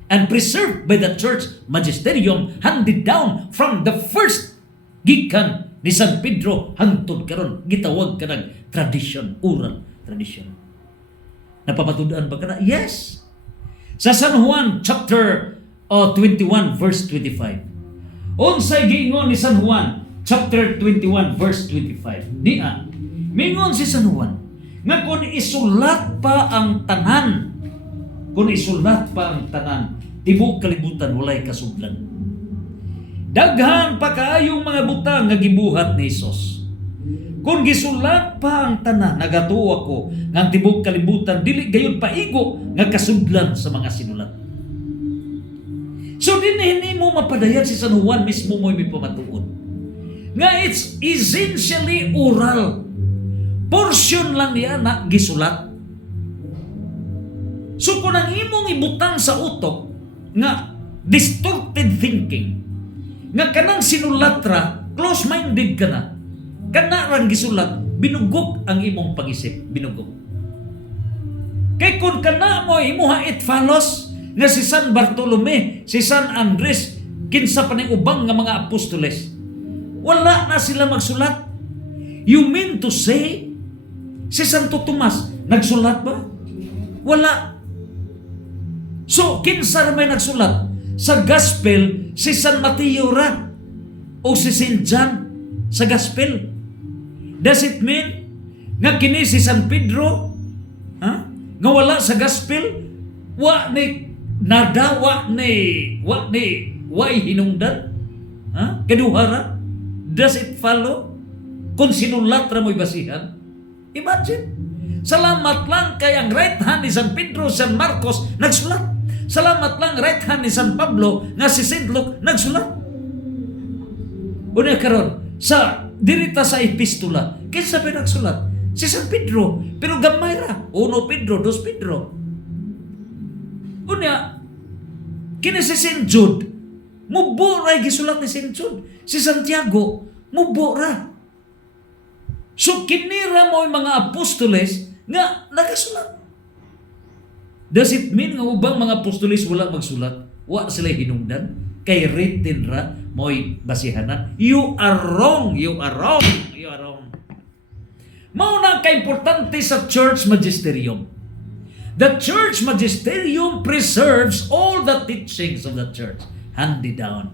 and preserved by the church magisterium, handed down from the first gikan ni San Pedro hangtod karon, gitawag kanang tradition, oral tradition. Napamatud-an ba kana? Yes. Sa San Juan chapter 21 verse 25. Unsay giingon ni San Juan chapter 21 verse 25. Niya, mingon si San Juan nga kung isulat pa ang tanan, tibok kalibutan walay kasudlan. Daghan pa kaayong mga butang nga gibuhat ni Hesus. Kung gisulat pa ang tanan, nagatuo ako nga tibok kalibutan dili gayon paigo nga kasudlan sa mga sinulat. So dinhi mo mapadayag si San Juan mismo mo'y may pamatuod nga it's essentially oral. Portion lang niya na gisulat. So kung ang imong ibutang sa utok nga distorted thinking, nga kanang sinulatra, close-minded ka na, kanarang gisulat, binugok ang imong pag-isip, binugok. Kay kung kana mo imuha it follows nga si San Bartolome, si San Andres, kinsa pa ning ubang nga mga apostoles, wala na sila magsulat. You mean to say, si Santo Tomas, nagsulat ba? Wala. So, kinsa may nagsulat? Sa Gospel, si San Mateo ra o si St. John sa Gospel. Does it mean nga kini si San Pedro nga wala sa Gospel? Wa ni nada, wa hinungdan? Kaduhara? Does it follow? Kung sinulat ra mo'y basihan? Imagine. Salamat lang kay ang right hand ni San Pedro, San Marcos, nagsulat. Salamat lang right hand ni San Pablo nga si St. Luke nagsulat. Una karon sa dirita sa epistola, kinsa ba nagsulat? Si San Pedro, pero gamay ra. 1 Pedro, 2 Pedro. Una kini si St. Jude, mubo ra gisulat ni St. Jude. Si Santiago, mubo ra. So kinira mo yung mga apostoles nga nagasulat. Does it mean nga ubang mga apostoles wala magsulat? Wa sila hinungdan? Kay written ra mo'y basihanan? You are wrong! You are wrong! You are wrong! Mao na ka-importante sa church magisterium. The church magisterium preserves all the teachings of the church handed down.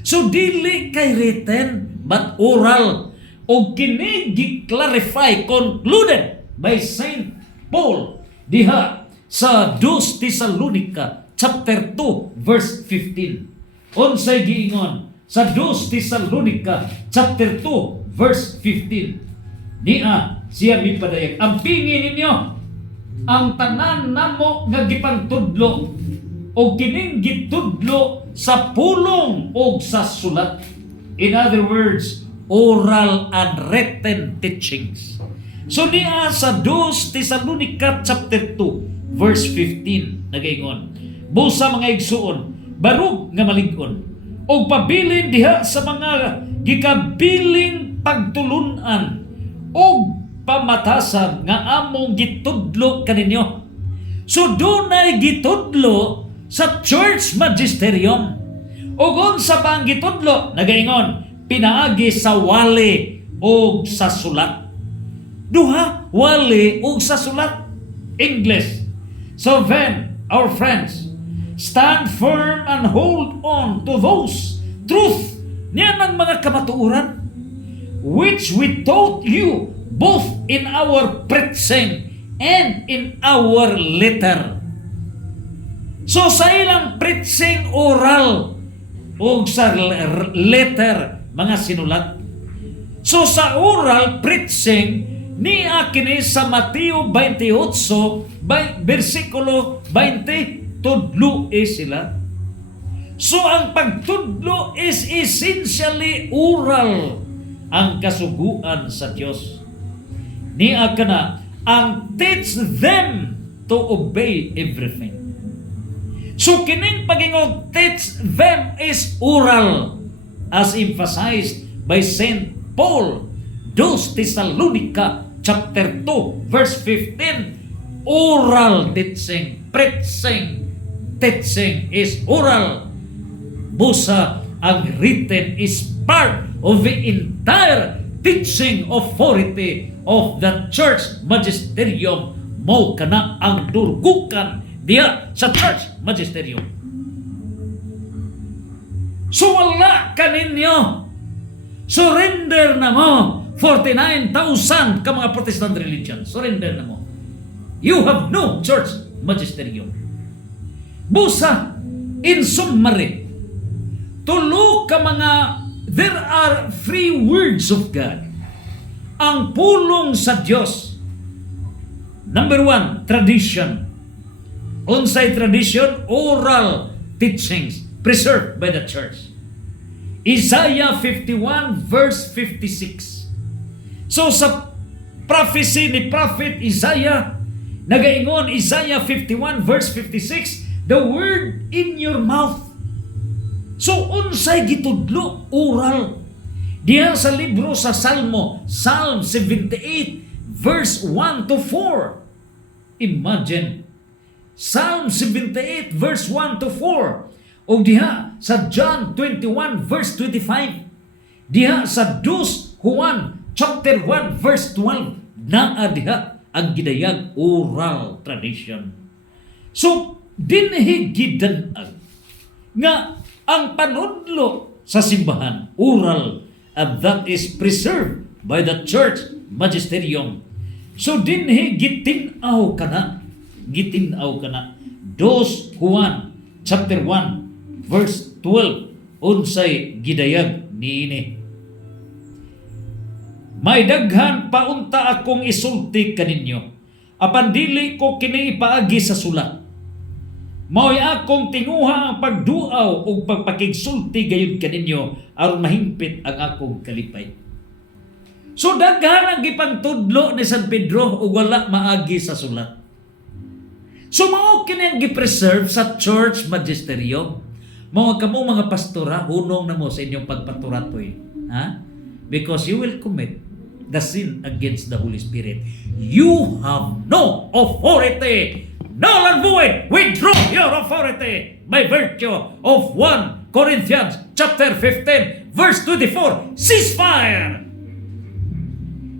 So dili kay written but oral, o kini gi-clarify, concluded by Saint Paul diha sa 2 Tesalonica chapter 2 verse 15. Unsay giingon sa 2 Tesalonica chapter 2 verse 15. Niya siya mipadayag, ang pingin ninyo ang tanan namo nga gipangtudlo o kining gitudlo sa pulong o sa sulat. In other words, oral and written teachings. So niya sa 2 Tesalonica chapter 2 verse 15 nagaingon, busa mga igsuon, barug nga malig-on o pabilin diha sa mga gikabiling pagtulunan o pamatasan nga among gitudlo kaninyo. So dunay gitudlo sa church magisterium. O sa pang gitudlo, nagaingon, pinaagi sa wali o sa sulat. Duha, wali o sa sulat. English. So then, our friends, stand firm and hold on to those truth niya ng mga kamatuuran which we taught you both in our preaching and in our letter. So sa ilang preaching oral o sa letter, mga sinulat. So sa oral preaching, ni kini sa Mateo 28, versikulo 20, tudlo sila. So ang pagtudlo is essentially oral, ang kasuguan sa Dios. Niya kana ang teach them to obey everything. So kining pagingog teach them is oral, as emphasized by Saint Paul, 2 Tesalonica chapter 2 verse 15. Oral teaching, preaching, teaching is oral. Busa ang written is part of the entire teaching authority of the church magisterium. Mo kana ang durgukan diya sa church magisterium. So wala kaninyo, surrender na mo 49,000 ka mga Protestant religion, surrender na mo. You have no church magisterium. Busa, in summary, tulo ka mga, there are three words of God. Ang pulong sa Diyos. Number one, tradition. Unsay tradition? Oral teachings preserved by the church. Isaiah 51 verse 56. So sa prophecy ni Prophet Isaiah, nagaingon Isaiah 51 verse 56, the word in your mouth. So unsay gitudlo? Oral. Diya sa libro sa Salmo, Psalm 78 verse 1 to 4. Imagine, Psalm 78 verse 1 to 4. O diha sa John 21 verse 25. Diha sa 2 Juan chapter 1 verse 12. Naa diha ang gidayag oral tradition. So dinhi gidan-ag nga ang panudlo sa simbahan oral, and that is preserved by the church magisterium. So dinhi gitinaw kana 2 Juan chapter 1 verse 12 unsay gidayag niini. May daghan paunta akong isulti kaninyo, apan dili ko kini ipaagi sa sulat. Mao'y akong tinguha ang pagduaw o pagpakigsulti gayon kaninyo aron mahimpit ang akong kalipay. So daghan ang gipantudlo ni San Pedro o wala maagi sa sulat. So mao kini ang gipreserve sa church magisterium. Mga kamo mga pastora, hunong na mo sa inyong pagpaturatoy. Ha? Because you will commit the sin against the Holy Spirit. You have no authority. Null and void. Withdraw your authority by virtue of 1 Corinthians chapter 15 verse 24. Ceasefire.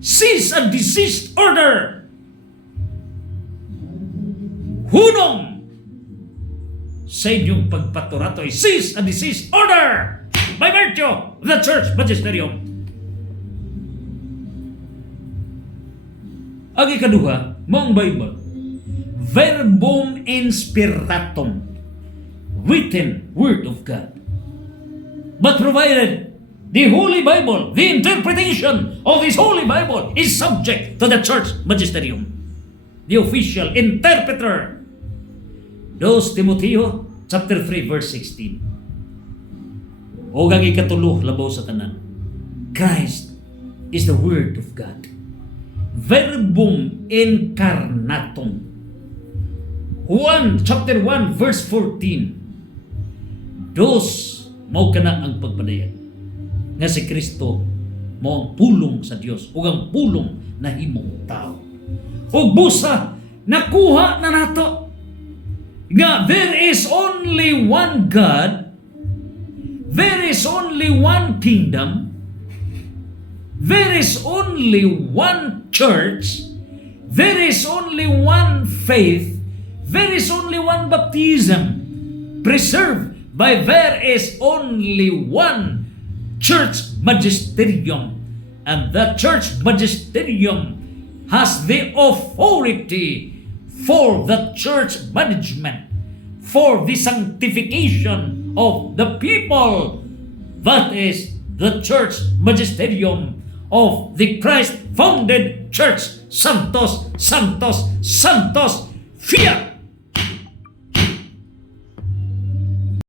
cease and desist order. Hunong sa inyong pagpaturatoy, cease and desist order by virtue of the church magisterium. Ang ikaduha, mong Bible, verbum inspiratum, written word of God. But provided the Holy Bible, the interpretation of this Holy Bible is subject to the church magisterium, the official interpreter. 2 Timoteo chapter 3 verse 16. O ang ikatulo labaw sa tanan, Christ is the Word of God. Verbum incarnatum. Chapter 1 verse 14. Mao kana ang pagpadayag nga si Kristo mao ang pulong sa Dios ug ang pulong na himong tao. Ug busa nakuha na nato nga there is only one God, there is only one kingdom, there is only one church, there is only one faith, there is only one baptism preserved by there is only one church magisterium, and that church magisterium has the authority for the church management, for the sanctification of the people. That is the church magisterium of the Christ-founded church. Santos, Santos, Santos, Fiat!